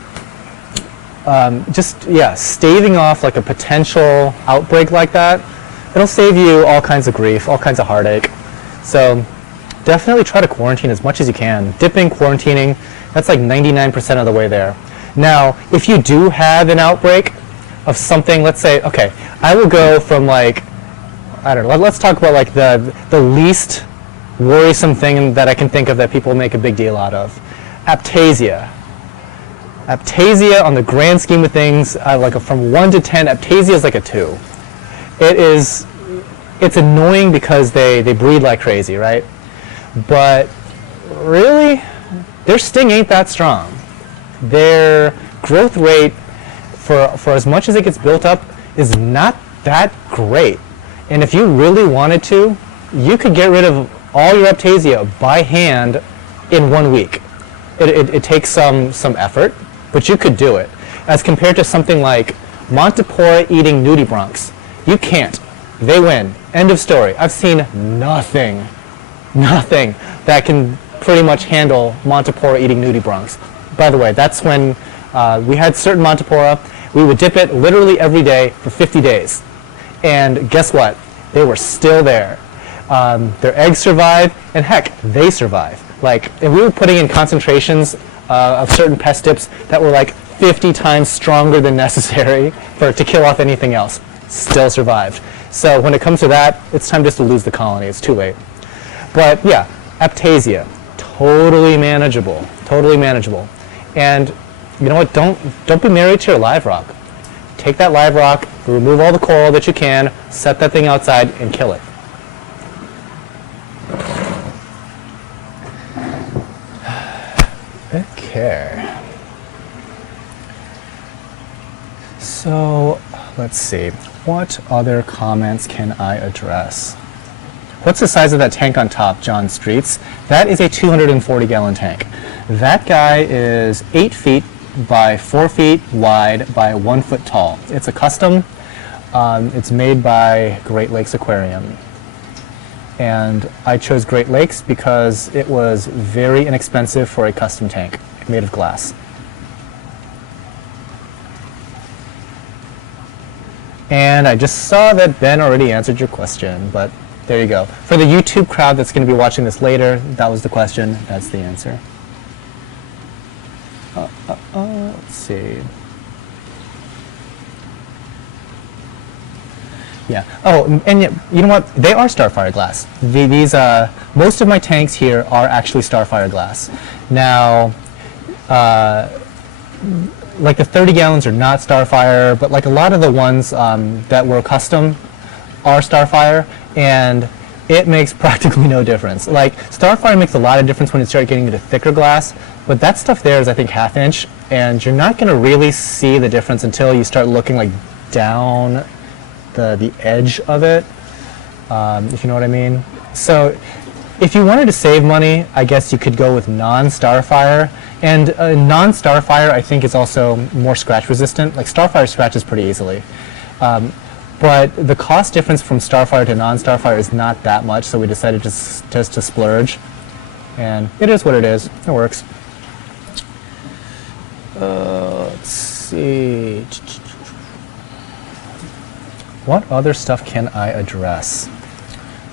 staving off like a potential outbreak like that, it'll save you all kinds of grief, all kinds of heartache. So definitely try to quarantine as much as you can. Dipping, quarantining, that's like 99% of the way there. Now, if you do have an outbreak of something, let's say, okay, I will go from like, I don't know, let's talk about like the least worrisome thing that I can think of that people make a big deal out of. Aptasia. Aptasia, on the grand scheme of things, like from 1 to 10, aptasia is like a 2. It's annoying because they breed like crazy, right? But really, their sting ain't that strong. Their growth rate, for as much as it gets built up, is not that great. And if you really wanted to, you could get rid of all your aptasia by hand in 1 week. It takes some effort, but you could do it. As compared to something like Montipora eating nudibranchs. You can't. They win. End of story. I've seen nothing that can pretty much handle Montipora eating nudibranchs. By the way, that's when we had certain Montipora. We would dip it literally every day for 50 days. And guess what? They were still there. Their eggs survive, and heck, they survive. Like, if we were putting in concentrations of certain pest tips that were like 50 times stronger than necessary to kill off anything else, still survived. So when it comes to that, it's time just to lose the colony. It's too late. But yeah, aptasia, totally manageable. And you know what? Don't be married to your live rock. Take that live rock, remove all the coral that you can, set that thing outside, and kill it. Okay. So, let's see. What other comments can I address? What's the size of that tank on top, John Streets? That is a 240-gallon tank. That guy is 8 feet by 4 feet wide by 1 foot tall. It's a custom. It's made by Great Lakes Aquarium. And I chose Great Lakes because it was very inexpensive for a custom tank made of glass. And I just saw that Ben already answered your question, but there you go. For the YouTube crowd that's going to be watching this later, that was the question. That's the answer. Let's see. Yeah. Oh, and you know what? They are Starfire glass. These most of my tanks here are actually Starfire glass. Now, like the 30 gallons are not Starfire, but like a lot of the ones that were custom are Starfire, and it makes practically no difference. Like, Starfire makes a lot of difference when you start getting into thicker glass, but that stuff there is, I think, 1/2 inch, and you're not going to really see the difference until you start looking like down the edge of it, if you know what I mean. So if you wanted to save money, I guess you could go with non-Starfire, and non-Starfire I think is also more scratch resistant. Like, Starfire scratches pretty easily. But the cost difference from Starfire to non-Starfire is not that much, so we decided just to splurge. And it is what it is. It works. Let's see. What other stuff can I address?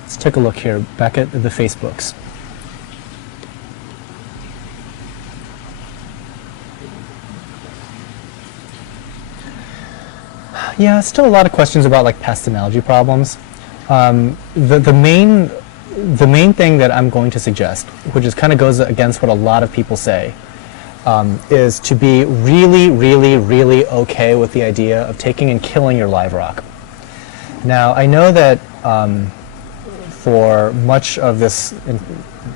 Let's take a look here, back at the Facebooks. Yeah, still a lot of questions about like pest and algae problems. The main thing that I'm going to suggest, which is kind of goes against what a lot of people say, is to be really, really, really okay with the idea of taking and killing your live rock. Now, I know that for much of this,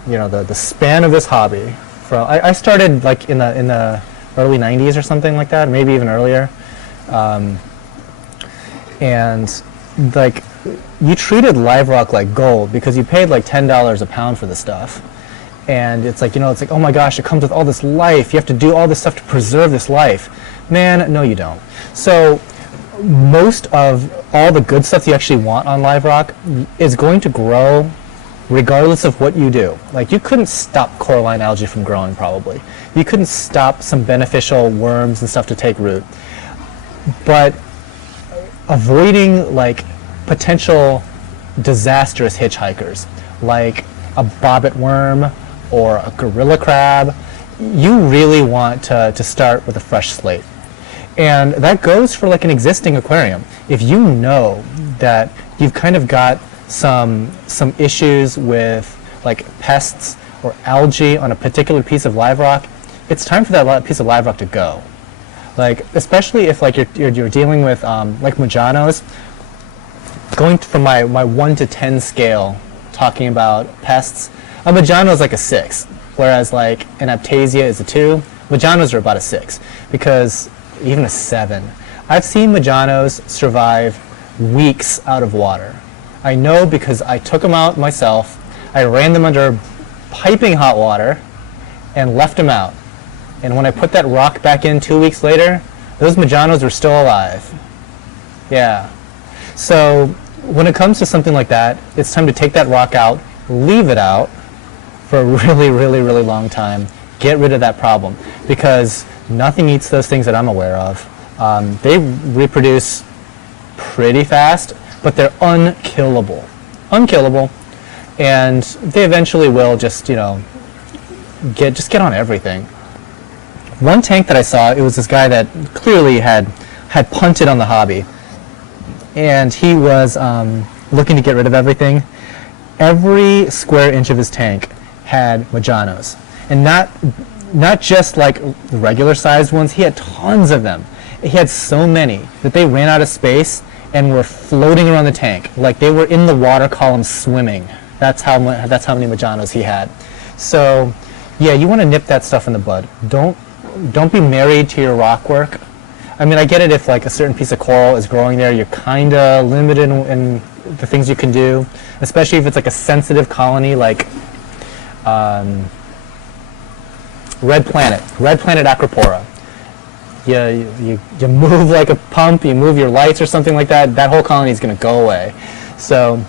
the span of this hobby, I started like in the early 90s or something like that, maybe even earlier. And like, you treated live rock like gold because you paid like $10 a pound for the stuff. And it's like, it's like, oh my gosh, it comes with all this life. You have to do all this stuff to preserve this life. Man, no you don't. So most of all the good stuff you actually want on live rock is going to grow regardless of what you do. Like, you couldn't stop coralline algae from growing, probably. You couldn't stop some beneficial worms and stuff to take root. But avoiding, like, potential disastrous hitchhikers, like a bobbit worm or a gorilla crab, you really want to start with a fresh slate. And that goes for like an existing aquarium. If you know that you've kind of got some issues with like pests or algae on a particular piece of live rock, it's time for that piece of live rock to go. Like, especially if like you're dealing with like Mojanos, going from my 1 to 10 scale, talking about pests, a Mojano is like a 6, whereas like an Aptasia is a 2. Mojanos are about a 6, because even a 7. I've seen Mojanos survive weeks out of water. I know because I took them out myself, I ran them under piping hot water, and left them out. And when I put that rock back in 2 weeks later, those Mojanos were still alive. Yeah. So when it comes to something like that, it's time to take that rock out, leave it out for a really, really, really long time. Get rid of that problem, because nothing eats those things that I'm aware of. They reproduce pretty fast, but they're unkillable. Unkillable, and they eventually will just, get on everything. One tank that I saw, it was this guy that clearly had punted on the hobby, and he was looking to get rid of everything. Every square inch of his tank had Mojanos, and not just like the regular sized ones. He had tons of them. He had so many that they ran out of space and were floating around the tank, like they were in the water column swimming. That's how many Mojanos he had. So yeah, you want to nip that stuff in the bud. Don't be married to your rock work. I mean, I get it if like a certain piece of coral is growing there, you're kind of limited in the things you can do, especially if it's like a sensitive colony like Red Planet Acropora. You move like a pump, you move your lights or something like that, that whole colony is going to go away. So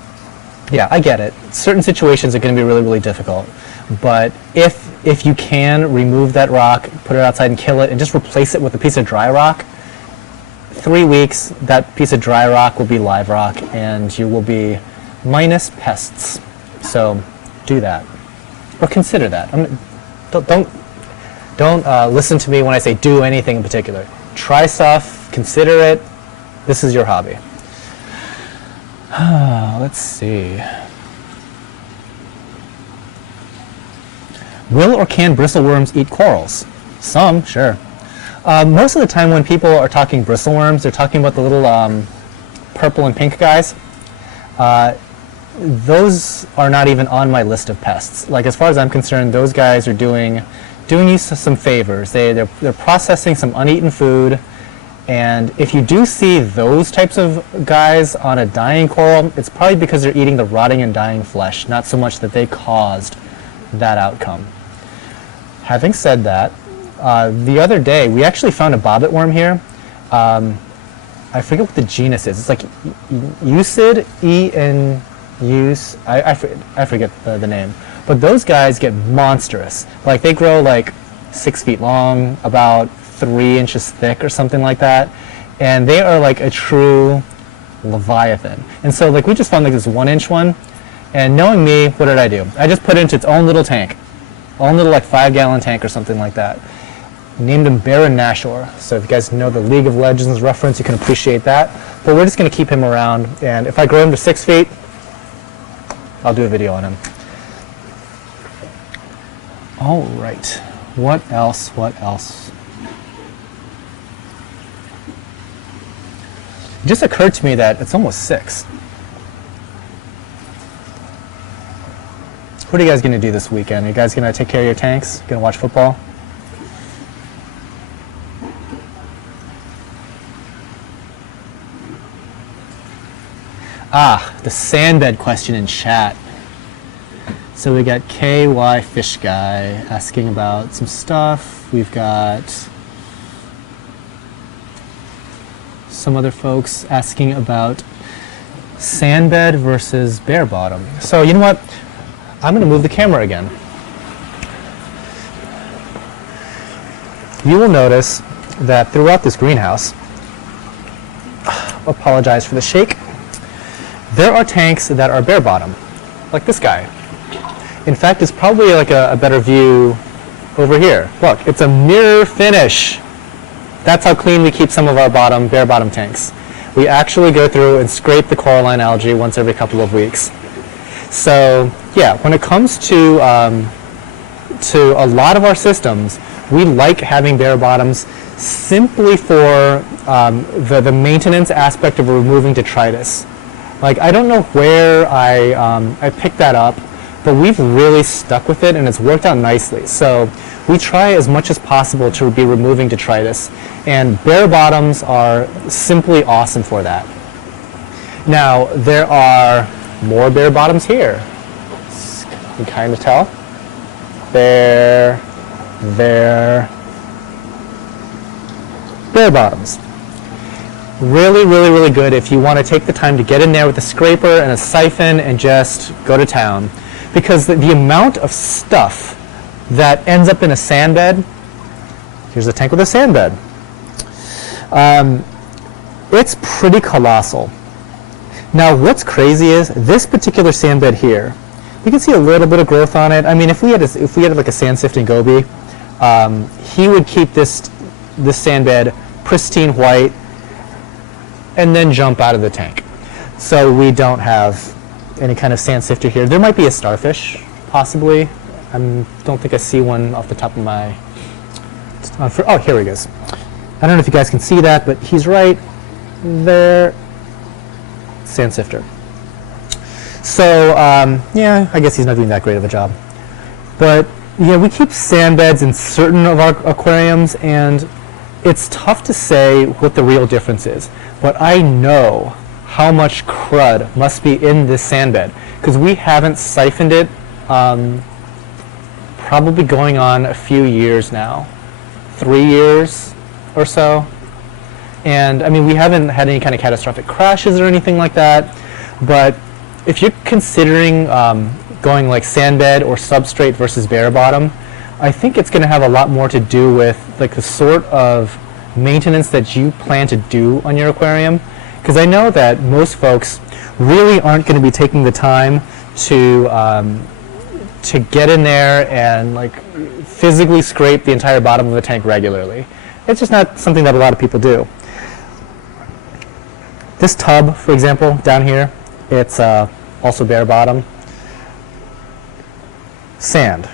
yeah, I get it. Certain situations are going to be really, really difficult. But if you can remove that rock, put it outside and kill it, and just replace it with a piece of dry rock, 3 weeks, that piece of dry rock will be live rock, and you will be minus pests. So do that, or consider that. Don't listen to me when I say do anything in particular. Try stuff, consider it. This is your hobby. Let's see. Will or can bristleworms eat corals? Some, sure. Most of the time when people are talking bristleworms, they're talking about the little purple and pink guys. Those are not even on my list of pests. Like, as far as I'm concerned, those guys are doing you some favors. They're processing some uneaten food, and if you do see those types of guys on a dying coral, it's probably because they're eating the rotting and dying flesh, not so much that they caused that outcome. Having said that, the other day we actually found a bobbit worm here. I forget what the genus is. It's like Eucid, I forget the name. But those guys get monstrous. Like, they grow like 6 feet long, about 3 inches thick or something like that. And they are like a true leviathan. And so like we just found like this 1-inch one. And knowing me, what did I do? I just put it into its own little tank. Own little like 5-gallon tank or something like that. Named him Baron Nashor. So if you guys know the League of Legends reference, you can appreciate that. But we're just going to keep him around. And if I grow him to 6 feet, I'll do a video on him. All right. What else? It just occurred to me that it's almost 6. What are you guys going to do this weekend? Are you guys going to take care of your tanks? Going to watch football? The sandbed question in chat. So we got KY Fish Guy asking about some stuff. We've got some other folks asking about sandbed versus bare bottom. So you know what? I'm going to move the camera again. You will notice that throughout this greenhouse, apologize for the shake, there are tanks that are bare bottom, like this guy. In fact, it's probably like a better view over here. Look, it's a mirror finish. That's how clean we keep some of our bare bottom tanks. We actually go through and scrape the coralline algae once every couple of weeks. So yeah, when it comes to a lot of our systems, we like having bare bottoms simply for the maintenance aspect of removing detritus. Like, I don't know where I picked that up, but we've really stuck with it and it's worked out nicely. So we try as much as possible to be removing detritus, and bare bottoms are simply awesome for that. Now, there are more bare bottoms here. You can kind of tell. Bare bottoms. Really, really, really good if you want to take the time to get in there with a scraper and a siphon and just go to town. Because the amount of stuff that ends up in a sandbed, here's a tank with a sandbed, it's pretty colossal. Now what's crazy is this particular sandbed here, you can see a little bit of growth on it. I mean, if we had like a sand sifting goby, he would keep this sandbed pristine white and then jump out of the tank. So we don't have any kind of sand sifter here. There might be a starfish, possibly. I don't think I see one off the top of my... oh, here he goes. I don't know if you guys can see that, but he's right there. Sand sifter. So, yeah, I guess he's not doing that great of a job. But, yeah, we keep sandbeds in certain of our aquariums, and it's tough to say what the real difference is. But I know how much crud must be in this sandbed, because we haven't siphoned it probably going on a few years now, 3 years or so. And I mean, we haven't had any kind of catastrophic crashes or anything like that, but if you're considering going like sandbed or substrate versus bare bottom, I think it's going to have a lot more to do with like the sort of maintenance that you plan to do on your aquarium. Because I know that most folks really aren't going to be taking the time to get in there and like physically scrape the entire bottom of the tank regularly. It's just not something that a lot of people do. This tub, for example, down here, it's also bare bottom. Sand.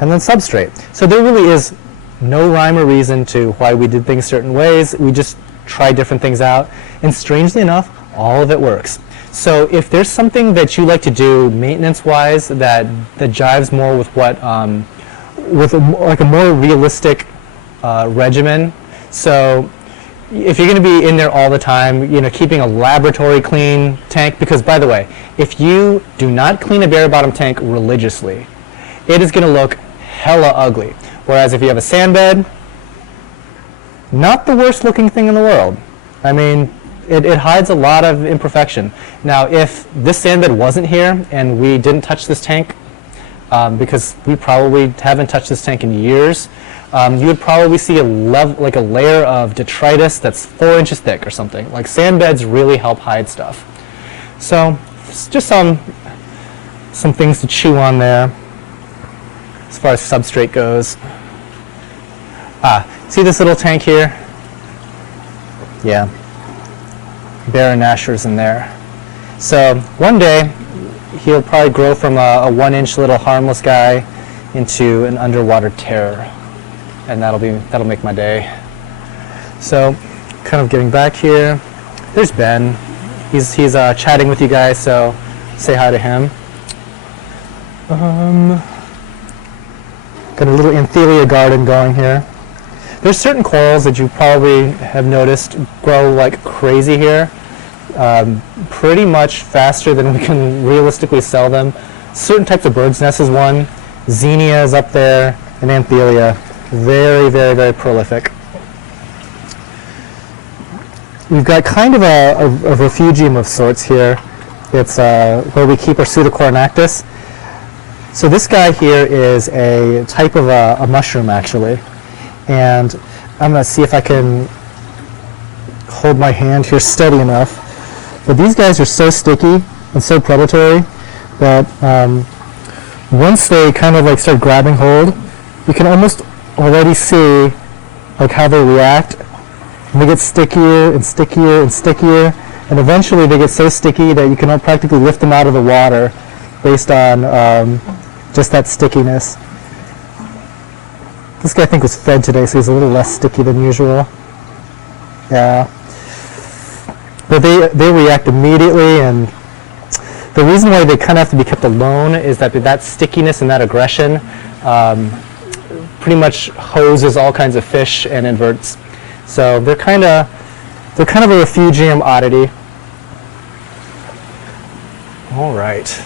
And then substrate. So there really is no rhyme or reason to why we did things certain ways. We just try different things out. And strangely enough, all of it works. So if there's something that you like to do maintenance-wise that jives more with what, like a more realistic regimen. So if you're going to be in there all the time, you know, keeping a laboratory clean tank, because by the way, if you do not clean a bare bottom tank religiously, it is going to look hella ugly. Whereas if you have a sandbed, not the worst looking thing in the world. I mean, it hides a lot of imperfection. Now, if this sandbed wasn't here and we didn't touch this tank, because we probably haven't touched this tank in years, you would probably see a layer of detritus that's 4 inches thick or something. Like, sandbeds really help hide stuff. So, just some things to chew on there as far as substrate goes. See this little tank here? Yeah. Baron Nasher's in there. So one day he'll probably grow from a 1-inch little harmless guy into an underwater terror, and that'll make my day. So kind of getting back here, there's Ben. He's chatting with you guys, so say hi to him. Got a little Anthelia garden going here. There's certain corals that you probably have noticed grow like crazy here, pretty much faster than we can realistically sell them. Certain types of bird's nest is one. Xenia is up there, and Anthelia. Very, very, very prolific. we've got kind of a refugium of sorts here. It's where we keep our Pseudocoronactis. So this guy here is a type of a mushroom, actually. And I'm going to see if I can hold my hand here steady enough. But these guys are so sticky and so predatory that once they kind of like start grabbing hold, you can almost already see like how they react. And they get stickier and stickier and stickier. And eventually they get so sticky that you can practically lift them out of the water based on just that stickiness. This guy I think was fed today, so he's a little less sticky than usual. Yeah. But they react immediately, and the reason why they kind of have to be kept alone is that stickiness and that aggression pretty much hoses all kinds of fish and inverts. So they're kind of a refugium oddity. All right.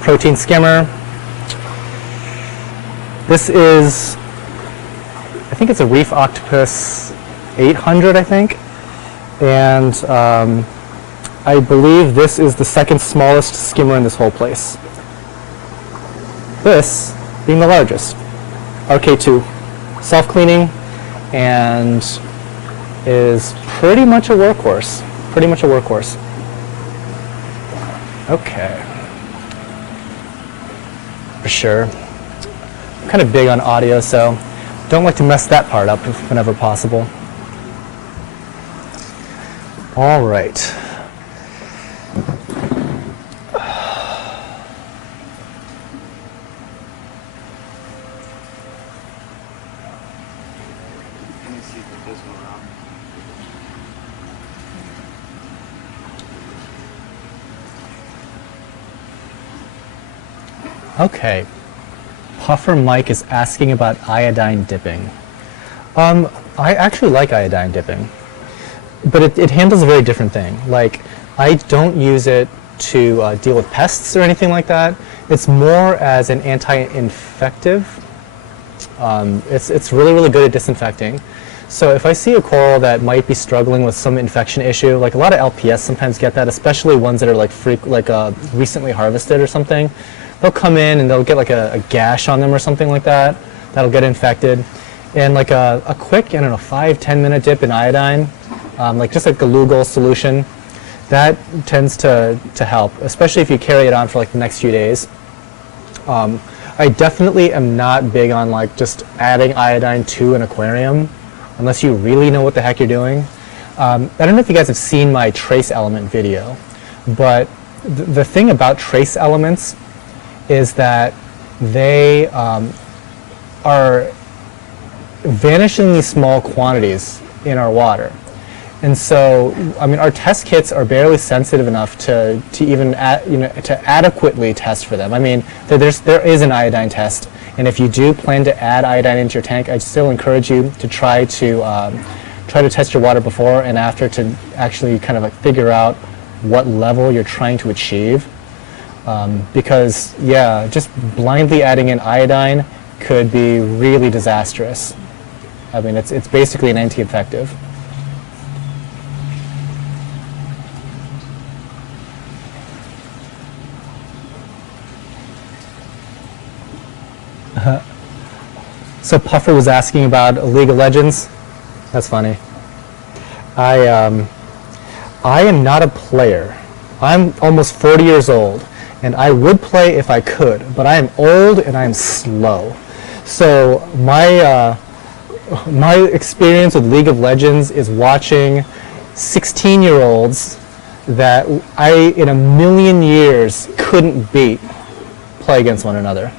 Protein skimmer. This is, I think it's a reef octopus 800, I think. And I believe this is the second smallest skimmer in this whole place. This being the largest. RK2. Self-cleaning and is pretty much a workhorse. Okay. For sure. I'm kind of big on audio, so don't like to mess that part up whenever possible. All right. Okay. Puffer Mike is asking about iodine dipping. I actually like iodine dipping, but it handles a very different thing. Like, I don't use it to deal with pests or anything like that. It's more as an anti-infective. It's really, really good at disinfecting. So if I see a coral that might be struggling with some infection issue, like a lot of LPS sometimes get that, especially ones that are like recently harvested or something. They'll come in and they'll get like a gash on them or something like that. That'll get infected. And like a quick, 5-10 minute dip in iodine, like just like a Lugol solution, that tends to help, especially if you carry it on for like the next few days. I definitely am not big on like just adding iodine to an aquarium unless you really know what the heck you're doing. I don't know if you guys have seen my trace element video, but the thing about trace elements is that they are vanishingly small quantities in our water. And so, our test kits are barely sensitive enough to even to adequately test for them. There is an iodine test, and if you do plan to add iodine into your tank, I still encourage you to try to test your water before and after to actually kind of like figure out what level you're trying to achieve. Because just blindly adding in iodine could be really disastrous. It's basically an anti-infective. So Puffer was asking about League of Legends. That's funny. I am not a player. I'm almost 40 years old, and I would play if I could, but I am old and I am slow. So my experience with League of Legends is watching 16-year-olds that I, in a million years, couldn't beat play against one another.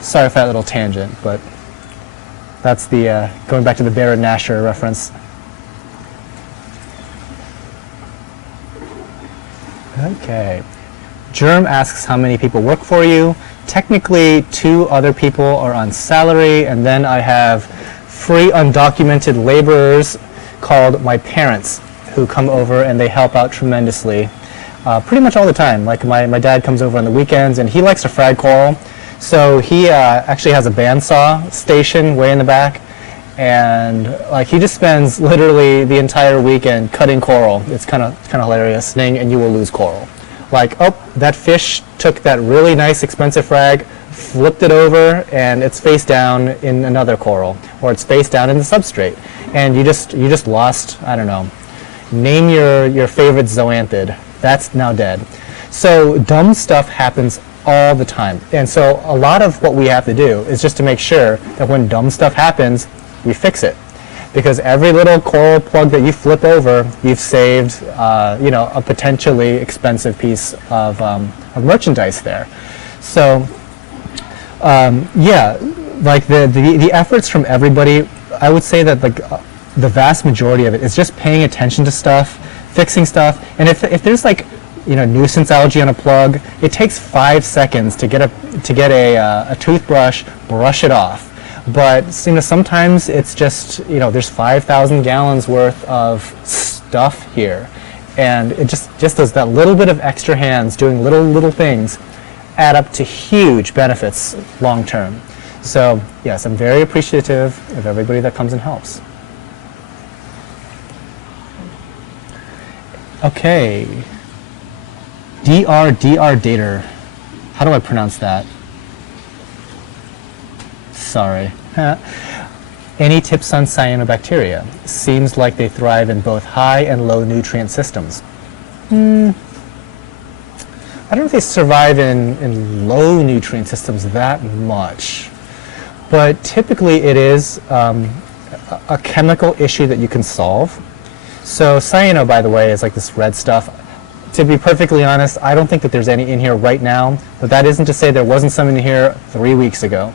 Sorry for that little tangent, but that's the going back to the Baron Nashor reference. Okay. Germ asks how many people work for you. Technically, 2 other people are on salary, and then I have free undocumented laborers called my parents who come over and they help out tremendously. Pretty much all the time. Like my dad comes over on the weekends and he likes to frag coral. So he actually has a bandsaw station way in the back, and like he just spends literally the entire weekend cutting coral. It's kind of hilarious. And you will lose coral. Like, oh, that fish took that really nice expensive frag, flipped it over, and it's face down in another coral, or it's face down in the substrate, and you just lost, I don't know, name your favorite zoanthid. That's now dead. So dumb stuff happens all the time, and so a lot of what we have to do is just to make sure that when dumb stuff happens, we fix it. Because every little coral plug that you flip over, you've saved, a potentially expensive piece of merchandise there. So, like the efforts from everybody, I would say that the vast majority of it is just paying attention to stuff, fixing stuff, and if there's like nuisance algae on a plug, it takes 5 seconds to get a toothbrush, brush it off. But sometimes it's just there's 5,000 gallons worth of stuff here, and it just does that little bit of extra hands doing little things add up to huge benefits long term. So yes, I'm very appreciative of everybody that comes and helps. Okay, DR Dater. How do I pronounce that? Sorry. Any tips on cyanobacteria? Seems like they thrive in both high and low nutrient systems. I don't know if they survive in low nutrient systems that much, but typically it is a chemical issue that you can solve. So cyano, by the way, is like this red stuff. To be perfectly honest, I don't think that there's any in here right now, but that isn't to say there wasn't some in here 3 weeks ago.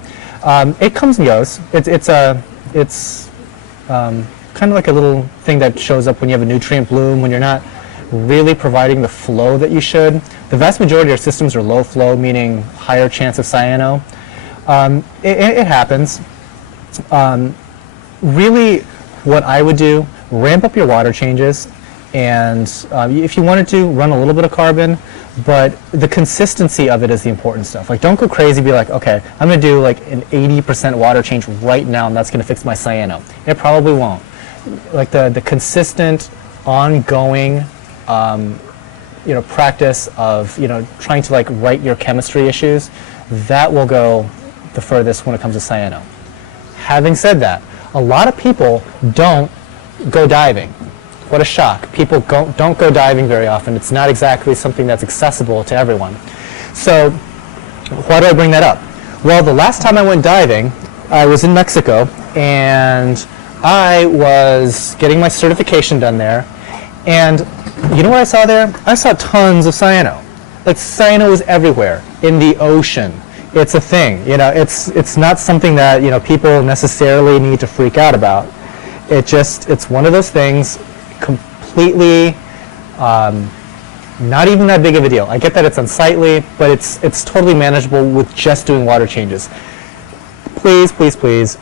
It comes and goes. It's kind of like a little thing that shows up when you have a nutrient bloom, when you're not really providing the flow that you should. The vast majority of our systems are low flow, meaning higher chance of cyano. It happens. Really, what I would do, ramp up your water changes, and if you wanted to, run a little bit of carbon, but the consistency of it is the important stuff. Like, don't go crazy, be like, okay, I'm going to do like an 80% water change right now, and that's going to fix my cyano. It probably won't. Like the consistent, ongoing, practice of, trying to like right your chemistry issues, that will go the furthest when it comes to cyano. Having said that, a lot of people don't go diving. What a shock. People don't go diving very often. It's not exactly something that's accessible to everyone. So why do I bring that up? Well, the last time I went diving, I was in Mexico, and I was getting my certification done there. And you know what I saw there? I saw tons of cyano. Like, cyano is everywhere in the ocean. It's a thing. It's not something that people necessarily need to freak out about. It's one of those things, completely not even that big of a deal. I get that it's unsightly, but it's totally manageable with just doing water changes. Please, please, please,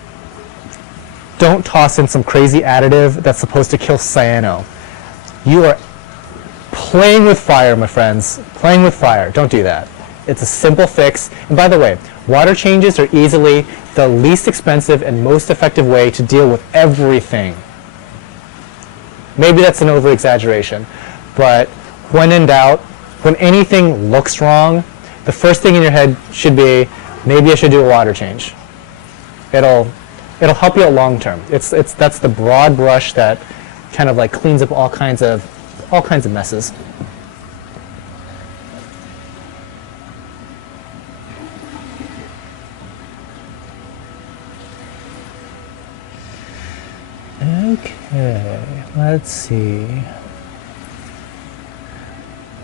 don't toss in some crazy additive that's supposed to kill cyano. You are playing with fire, my friends. Playing with fire. Don't do that. It's a simple fix. And by the way, water changes are easily the least expensive and most effective way to deal with everything. Maybe that's an over-exaggeration, but when in doubt, when anything looks wrong, the first thing in your head should be, maybe I should do a water change. It'll help you out long term. That's the broad brush that kind of like cleans up all kinds of messes. Okay, let's see.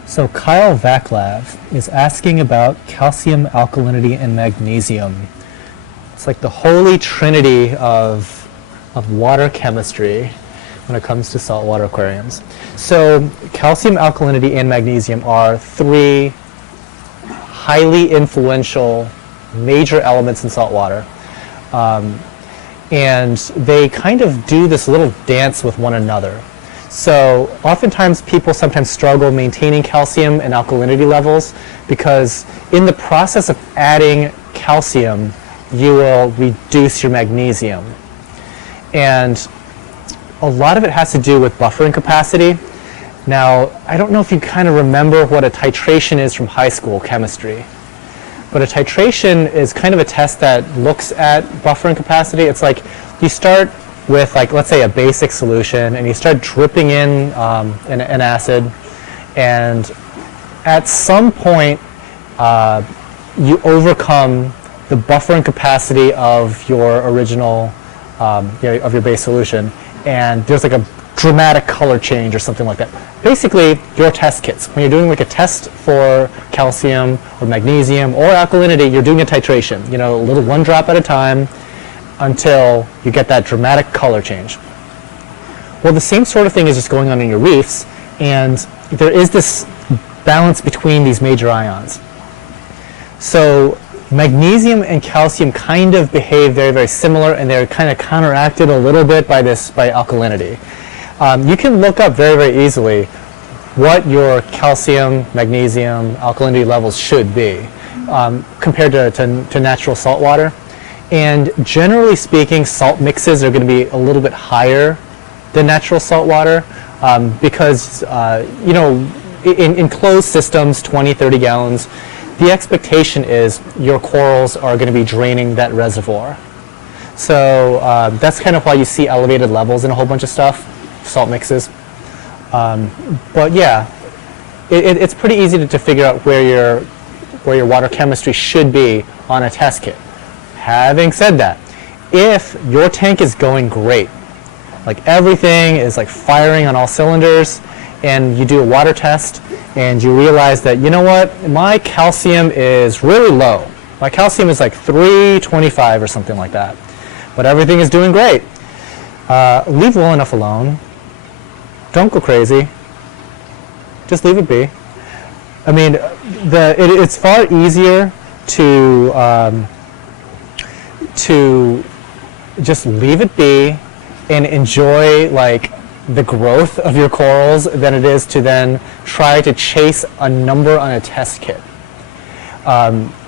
So Kyle Vaclav is asking about calcium, alkalinity, and magnesium. It's like the holy trinity of water chemistry when it comes to saltwater aquariums. So calcium, alkalinity, and magnesium are three highly influential major elements in saltwater. And they kind of do this little dance with one another. So oftentimes people sometimes struggle maintaining calcium and alkalinity levels because in the process of adding calcium, you will reduce your magnesium. And a lot of it has to do with buffering capacity. Now, I don't know if you kind of remember what a titration is from high school chemistry, but a titration is kind of a test that looks at buffering capacity. It's like you start with, like, let's say a basic solution, and you start dripping in an acid, and at some point you overcome the buffering capacity of your original, of your base solution, and there's like a dramatic color change or something like that. Basically, your test kits, when you're doing like a test for calcium or magnesium or alkalinity, you're doing a titration, a little one drop at a time until you get that dramatic color change. Well, the same sort of thing is just going on in your reefs, and there is this balance between these major ions. So magnesium and calcium kind of behave very, very similar, and they're kind of counteracted a little bit by alkalinity. You can look up very, very easily what your calcium, magnesium, alkalinity levels should be compared to natural salt water. And generally speaking, salt mixes are going to be a little bit higher than natural salt water because, in closed systems, 20, 30 gallons, the expectation is your corals are going to be draining that reservoir. So that's kind of why you see elevated levels in a whole bunch of stuff, salt mixes. But yeah, it's pretty easy to figure out where your water chemistry should be on a test kit. Having said that, if your tank is going great, like everything is like firing on all cylinders, and you do a water test and you realize that, you know what, my calcium is really low. My calcium is like 325 or something like that, but everything is doing great. Leave well enough alone. Don't go crazy. Just leave it be. I mean, it's far easier to just leave it be and enjoy like the growth of your corals than it is to then try to chase a number on a test kit.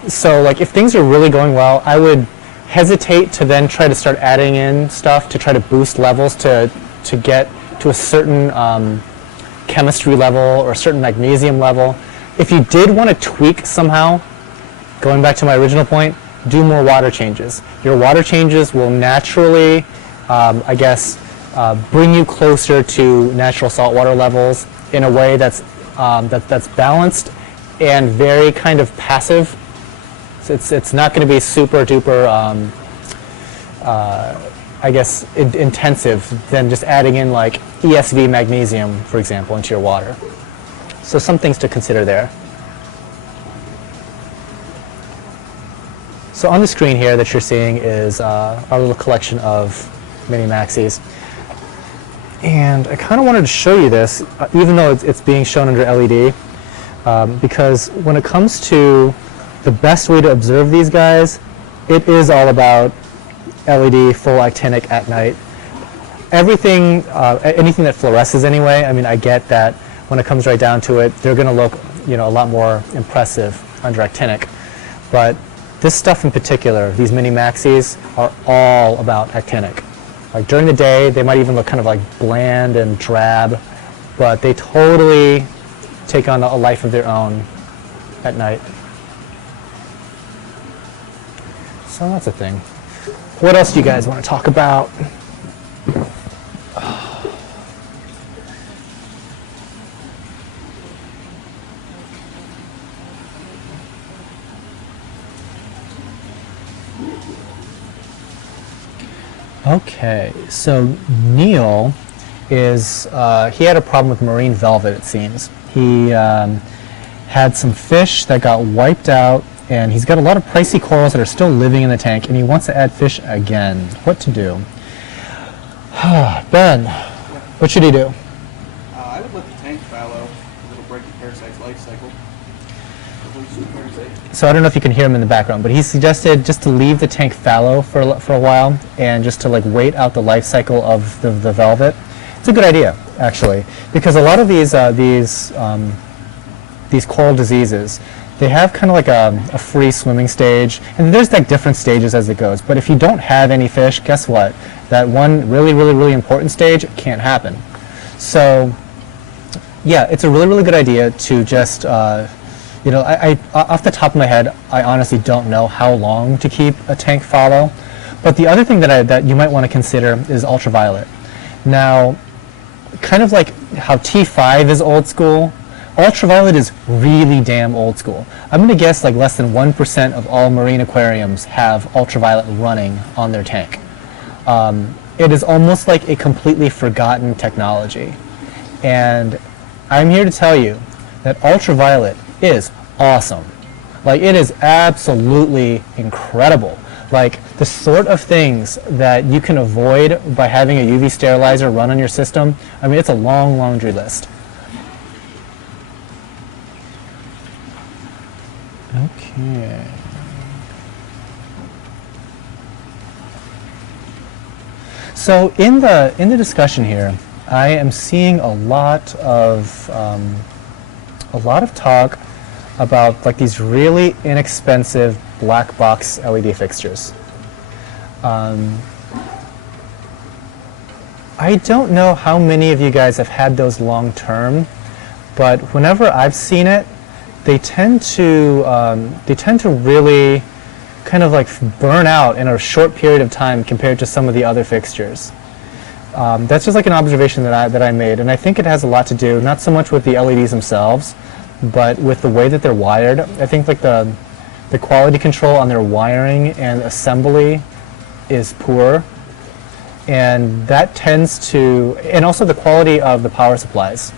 So like if things are really going well, I would hesitate to then try to start adding in stuff to try to boost levels to get to a certain chemistry level or a certain magnesium level. If you did want to tweak somehow, going back to my original point, do more water changes. Your water changes will naturally, bring you closer to natural saltwater levels in a way that's balanced and very kind of passive. So it's not going to be super duper, intensive than just adding in like ESV magnesium, for example, into your water. So some things to consider there. So on the screen here that you're seeing is our little collection of mini maxis. And I kind of wanted to show you this, even though it's being shown under LED, because when it comes to the best way to observe these guys, it is all about LED full actinic at night. Everything, anything that fluoresces anyway, I mean, I get that when it comes right down to it, they're going to look, a lot more impressive under actinic. But this stuff in particular, these mini maxis, are all about actinic. Like during the day, they might even look kind of like bland and drab, but they totally take on a life of their own at night. So that's a thing. What else do you guys want to talk about? Okay, so Neil is, he had a problem with marine velvet, it seems. He had some fish that got wiped out, and he's got a lot of pricey corals that are still living in the tank, and he wants to add fish again. What to do? Ben, what should he do? I would let the tank fallow, because it'll break the parasite's life cycle. So I don't know if you can hear him in the background, but he suggested just to leave the tank fallow for a while and just to like wait out the life cycle of the velvet. It's a good idea, actually, because a lot of these coral diseases, they have kind of like a free swimming stage, and there's like different stages as it goes. But if you don't have any fish, guess what? That one really, really, really important stage can't happen. So yeah, it's a really, really good idea to just, you know, I off the top of my head, I honestly don't know how long to keep a tank fallow. But the other thing that you might want to consider is ultraviolet. Now, kind of like how T5 is old school, ultraviolet is really damn old school. I'm going to guess like less than 1% of all marine aquariums have ultraviolet running on their tank. It is almost like a completely forgotten technology. And I'm here to tell you that ultraviolet is awesome. Like, it is absolutely incredible. Like, the sort of things that you can avoid by having a UV sterilizer run on your system, I mean, it's a long laundry list. Okay. So in the discussion here, I am seeing a lot of talk about like these really inexpensive black box LED fixtures. I don't know how many of you guys have had those long term, but whenever I've seen it, they tend to really kind of like burn out in a short period of time compared to some of the other fixtures. That's just like an observation that I made, and I think it has a lot to do not so much with the LEDs themselves, but with the way that they're wired. I think like the quality control on their wiring and assembly is poor, and that tends to, and also the quality of the power supplies,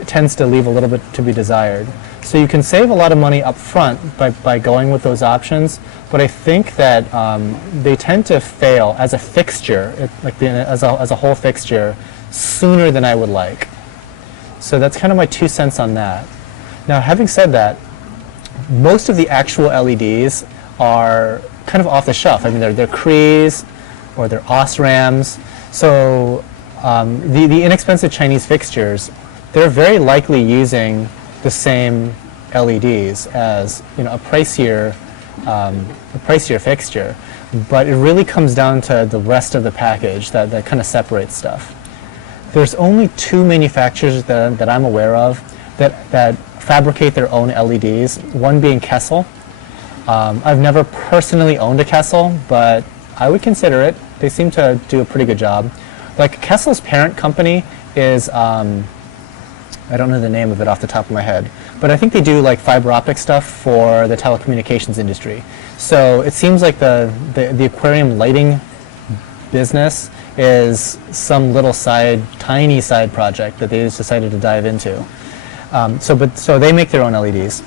it tends to leave a little bit to be desired. So you can save a lot of money up front by going with those options, but I think that they tend to fail as a fixture, as a whole fixture, sooner than I would like. So that's kind of my 2 cents on that. Now, having said that, most of the actual LEDs are kind of off the shelf. I mean, they're Crees or they're Osrams. So the inexpensive Chinese fixtures, they're very likely using the same LEDs as, you know, a pricier fixture, but it really comes down to the rest of the package that kind of separates stuff. There's only 2 manufacturers that I'm aware of that fabricate their own LEDs, one being Kessel. I've never personally owned a Kessel, but I would consider it. They seem to do a pretty good job. Like, Kessel's parent company is, I don't know the name of it off the top of my head, but I think they do like fiber optic stuff for the telecommunications industry. So it seems like the aquarium lighting business is some little tiny side project that they just decided to dive into. So they make their own LEDs,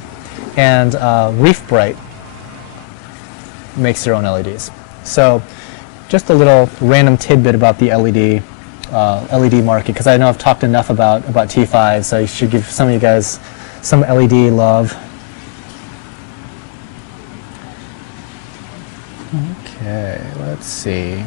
and Reef Bright makes their own LEDs. So just a little random tidbit about the LED market, because I know I've talked enough about T5, so I should give some of you guys some LED love. Okay, let's see.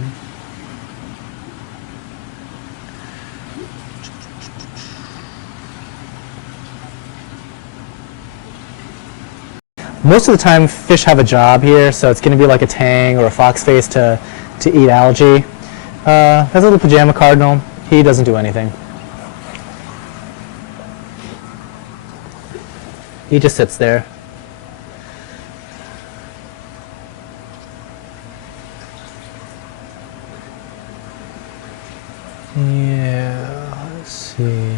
Most of the time, fish have a job here, so it's going to be like a tang or a foxface to eat algae. There's a little pajama cardinal. He doesn't do anything. He just sits there. Yeah, let's see.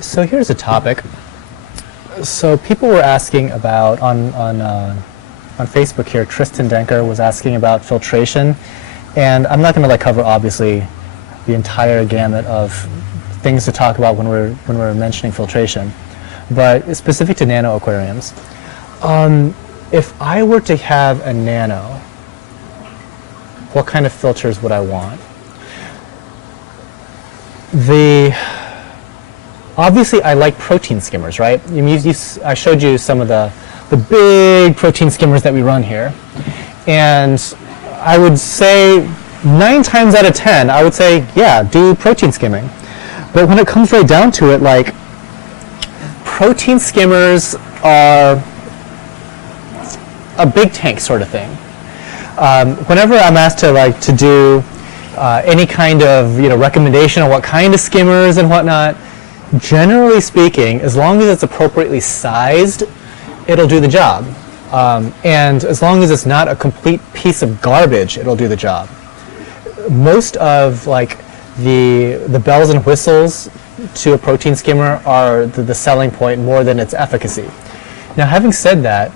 So here's a topic. So people were asking about on Facebook here. Tristan Denker was asking about filtration, and I'm not going to like cover obviously the entire gamut of things to talk about when we're mentioning filtration, but it's specific to nano aquariums. If I were to have a nano, what kind of filters would I want? obviously I like protein skimmers, right? I showed you some of the big protein skimmers that we run here. And I would say 9 times out of 10, I would say, yeah, do protein skimming. But when it comes right down to it, like, protein skimmers are a big tank sort of thing. Whenever I'm asked to do any kind of recommendation on what kind of skimmers and whatnot, generally speaking, as long as it's appropriately sized, it'll do the job. And as long as it's not a complete piece of garbage, it'll do the job. Most of the bells and whistles to a protein skimmer are the selling point more than its efficacy. Now, having said that,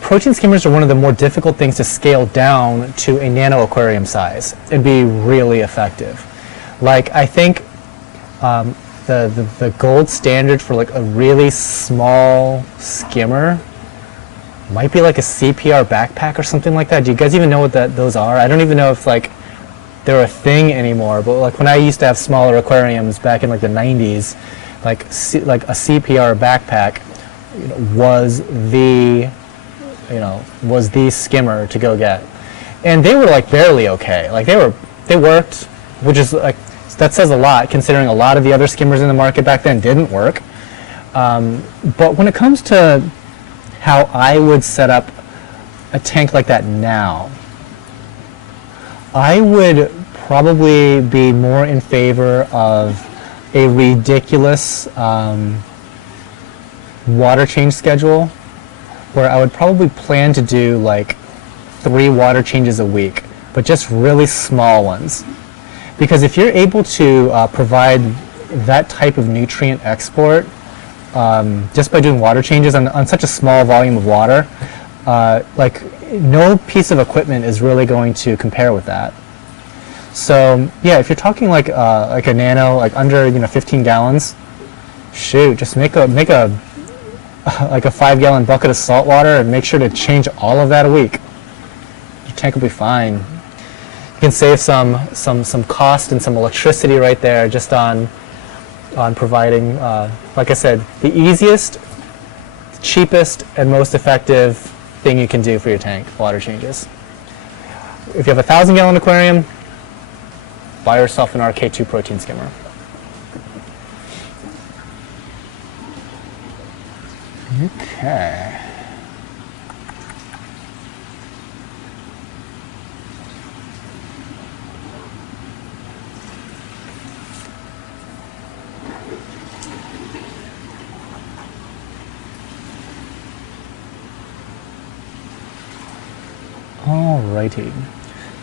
protein skimmers are one of the more difficult things to scale down to a nano aquarium size and be really effective. Like, I think the gold standard for like a really small skimmer might be like a CPR backpack or something like that. Do you guys even know what those are? I don't even know if like they're a thing anymore, but like when I used to have smaller aquariums back in like the 90s, like a CPR backpack was the skimmer to go get. And they were like barely okay. Like they worked, which is like, that says a lot considering a lot of the other skimmers in the market back then didn't work. But when it comes to how I would set up a tank like that now, I would probably be more in favor of a ridiculous water change schedule, where I would probably plan to do like 3 water changes a week, but just really small ones. Because if you're able to provide that type of nutrient export just by doing water changes on such a small volume of water, like no piece of equipment is really going to compare with that. So yeah, if you're talking like a nano, like under 15 gallons, shoot, just make a like a 5-gallon bucket of salt water and make sure to change all of that a week. Your tank will be fine. You can save some cost and some electricity right there just on providing, like I said, the easiest, cheapest, and most effective thing you can do for your tank, water changes. If you have a 1,000-gallon aquarium, buy yourself an RK2 protein skimmer. Okay. Alrighty.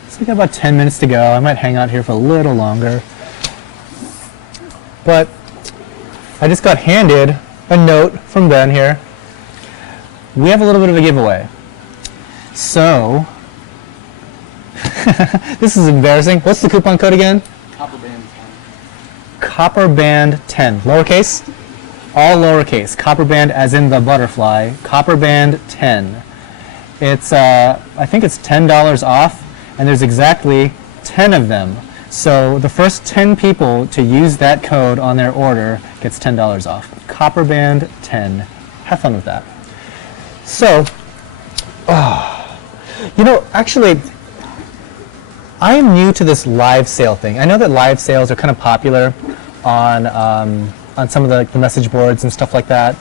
So we got about 10 minutes to go. I might hang out here for a little longer. But I just got handed a note from Ben here. We have a little bit of a giveaway. So, this is embarrassing. What's the coupon code again? Copperband 10. Copperband 10. Lowercase? All lowercase. Copperband as in the butterfly. Copperband 10. It's, I think it's $10 off, and there's exactly 10 of them. So the first 10 people to use that code on their order gets $10 off. Copperband 10. Have fun with that. So, actually, I am new to this live sale thing. I know that live sales are kind of popular on some of the message boards and stuff like that,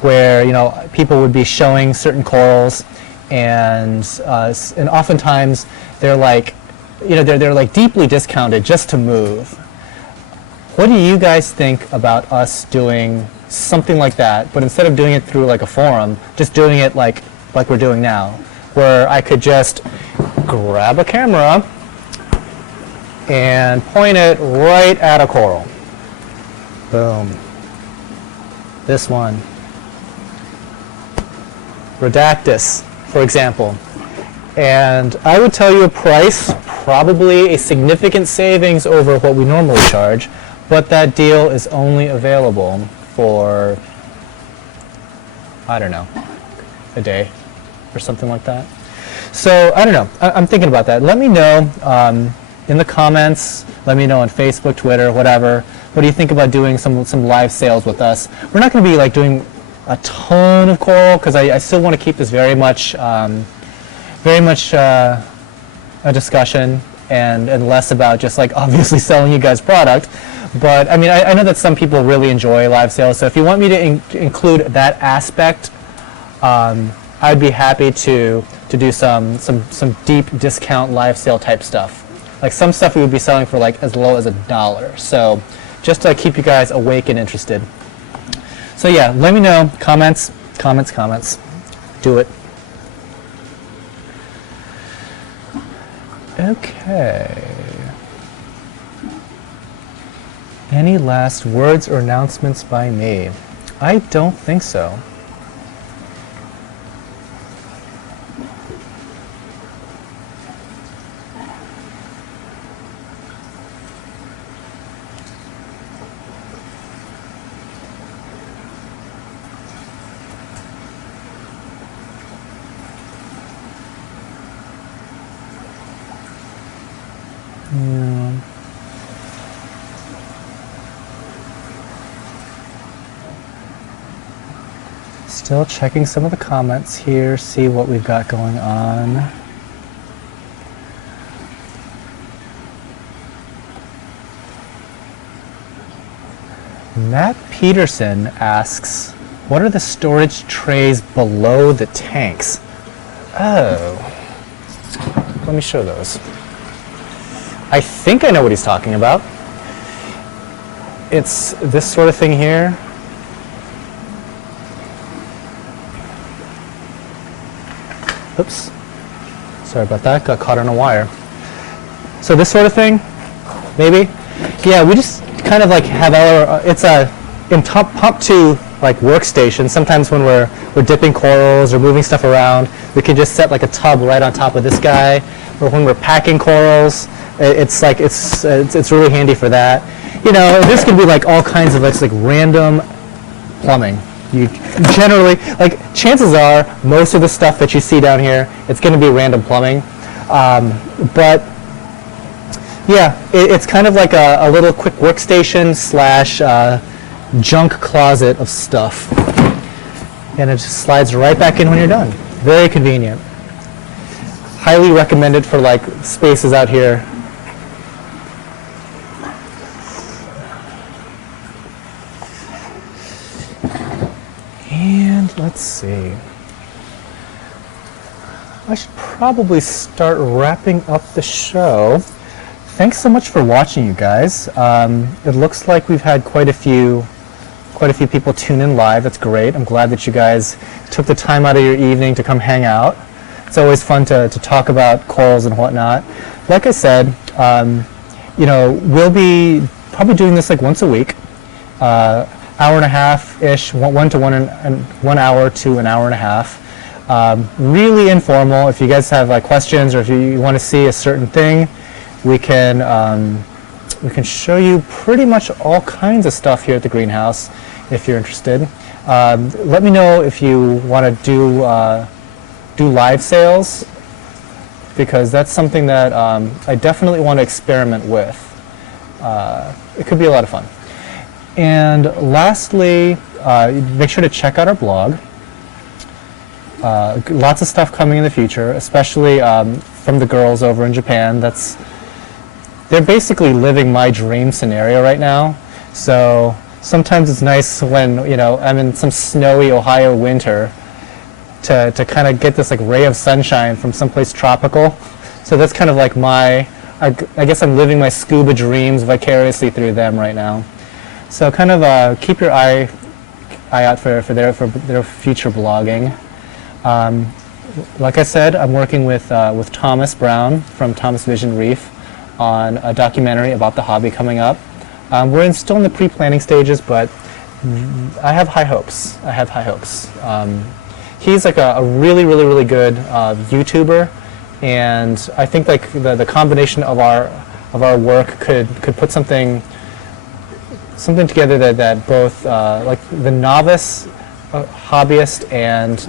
where people would be showing certain corals, and oftentimes they're like, they're like deeply discounted just to move. What do you guys think about us doing something like that, but instead of doing it through like a forum, just doing it like we're doing now, where I could just grab a camera and point it right at a coral. Boom. This one. Redactus, for example. And I would tell you a price, probably a significant savings over what we normally charge, but that deal is only available for, I don't know, a day or something like that. So I don't know. I'm thinking about that. Let me know in the comments. Let me know on Facebook, Twitter, whatever. what do you think about doing some live sales with us? We're not going to be like doing a ton of coral because I still want to keep this very much a discussion and less about just like obviously selling you guys product. But I mean, I know that some people really enjoy live sales. So if you want me to include that aspect, I'd be happy to do some deep discount live sale type stuff. Like some stuff we would be selling for like as low as $1. So just to keep you guys awake and interested. So yeah, let me know. Comments. Do it. Okay. Any last words or announcements by me? I don't think so. Still checking some of the comments here, see what we've got going on. Matt Peterson asks, what are the storage trays below the tanks? Oh, let me show those. I think I know what he's talking about. It's this sort of thing here. Oops, sorry about that, got caught on a wire. So this sort of thing, maybe? Yeah, we just kind of like have our, it's a impromptu like workstation. Sometimes when we're dipping corals or moving stuff around, we can just set like a tub right on top of this guy. Or when we're packing corals, it's really handy for that. You know, this could be like all kinds of like random plumbing. You generally, like, chances are most of the stuff that you see down here, it's going to be random plumbing. But yeah, it's kind of like a little quick workstation slash junk closet of stuff. And it just slides right back in when you're done. Very convenient. Highly recommended for like spaces out here. And let's see. I should probably start wrapping up the show. Thanks so much for watching, you guys. It looks like we've had quite a few people tune in live. That's great. I'm glad that you guys took the time out of your evening to come hang out. It's always fun to talk about corals and whatnot. Like I said, you know, we'll be probably doing this like once a week. Hour and a half-ish, 1 hour to an hour and a half. Really informal. If you guys have questions or if you want to see a certain thing, we can show you pretty much all kinds of stuff here at the greenhouse if you're interested. Let me know if you want to do live sales, because that's something that I definitely want to experiment with. It could be a lot of fun. And lastly, make sure to check out our blog. Lots of stuff coming in the future, especially from the girls over in Japan. They're basically living my dream scenario right now. So sometimes it's nice when, you know, I'm in some snowy Ohio winter to kind of get this like ray of sunshine from someplace tropical. So that's kind of like I guess I'm living my scuba dreams vicariously through them right now. So kind of keep your eye out for their future blogging. Like I said, I'm working with Thomas Brown from Thomas Vision Reef on a documentary about the hobby coming up. We're still in the pre-planning stages, but I have high hopes. He's like a really, really, really good YouTuber, and I think like the combination of our work could put something together that both like the novice hobbyist and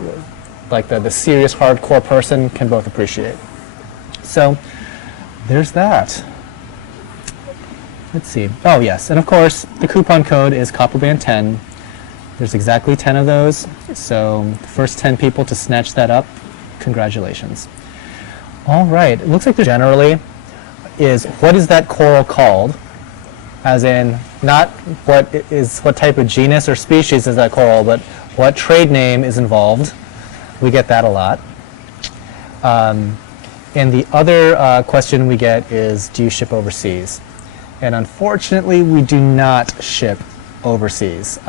like the serious hardcore person can both appreciate. So there's that. Let's see. Oh, yes. And of course, the coupon code is CopperBand10. There's exactly 10 of those. So the first 10 people to snatch that up, congratulations. All right. It looks like there generally is what is that coral called? As in, not what type of genus or species is that coral, but what trade name is involved. We get that a lot. And the other question we get is, do you ship overseas? And unfortunately, we do not ship overseas.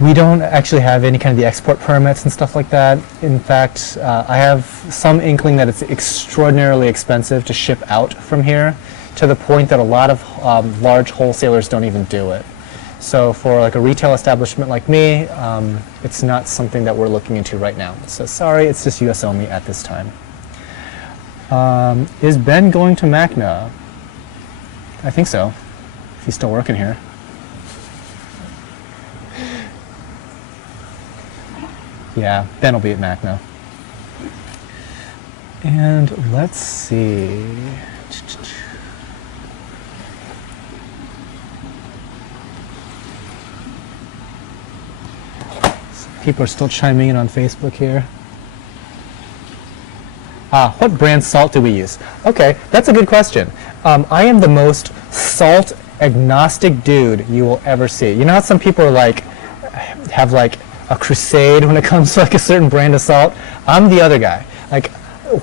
We don't actually have any kind of the export permits and stuff like that. In fact, I have some inkling that it's extraordinarily expensive to ship out from here, to the point that a lot of large wholesalers don't even do it. So for like a retail establishment like me, it's not something that we're looking into right now. So sorry, it's just US only at this time. Is Ben going to MACNA? I think so, if he's still working here. Yeah, Ben will be at MACNA. And let's see. People are still chiming in on Facebook here. What brand salt do we use? Okay, that's a good question. I am the most salt agnostic dude you will ever see. You know how some people are like, have like a crusade when it comes to like a certain brand of salt? I'm the other guy. Like,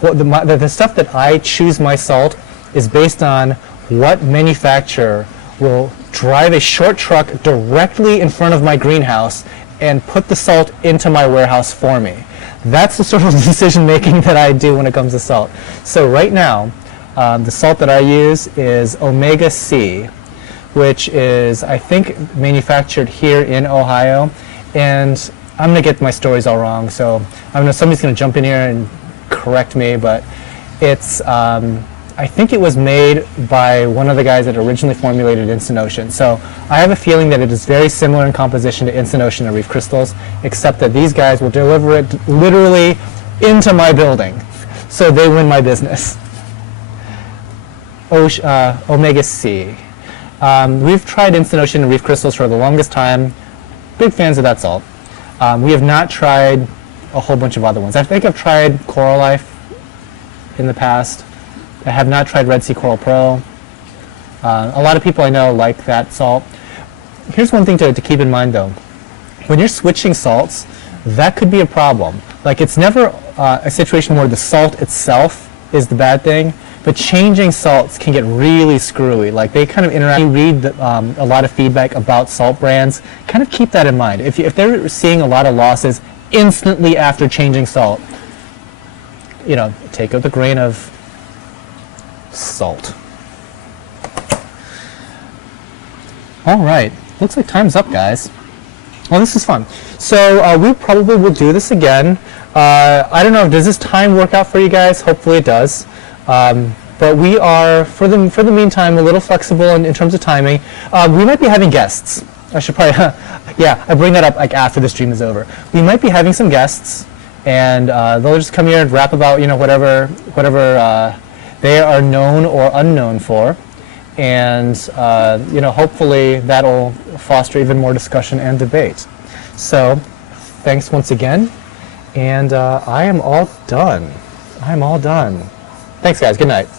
the stuff that I choose my salt is based on what manufacturer will drive a short truck directly in front of my greenhouse and put the salt into my warehouse for me. That's the sort of decision making that I do when it comes to salt. So right now, the salt that I use is Omega C, which is, I think, manufactured here in Ohio. And I'm going to get my stories all wrong, so somebody's going to jump in here and correct me, but it's, I think it was made by one of the guys that originally formulated Instant Ocean. So I have a feeling that it is very similar in composition to Instant Ocean and Reef Crystals, except that these guys will deliver it literally into my building. So they win my business. Omega C. We've tried Instant Ocean and Reef Crystals for the longest time. Big fans of that salt. We have not tried a whole bunch of other ones. I think I've tried Coral Life in the past. I have not tried Red Sea Coral Pro. A lot of people I know like that salt. Here's one thing to keep in mind though. When you're switching salts, that could be a problem. Like, it's never a situation where the salt itself is the bad thing, but changing salts can get really screwy. Like, they kind of interact. You read a lot of feedback about salt brands. Kind of keep that in mind. If they're seeing a lot of losses instantly after changing salt, you know, take it with a grain of salt. All right, looks like time's up, guys. Well, this is fun. So we probably will do this again. I don't know, does this time work out for you guys? Hopefully it does. But we are, for the meantime, a little flexible in terms of timing. We might be having guests. I should probably, yeah, I bring that up like after the stream is over. We might be having some guests, and they'll just come here and rap about, you know, whatever they are known or unknown for. And you know, hopefully that'll foster even more discussion and debate. So thanks once again, and I am all done. Thanks, guys. Good night.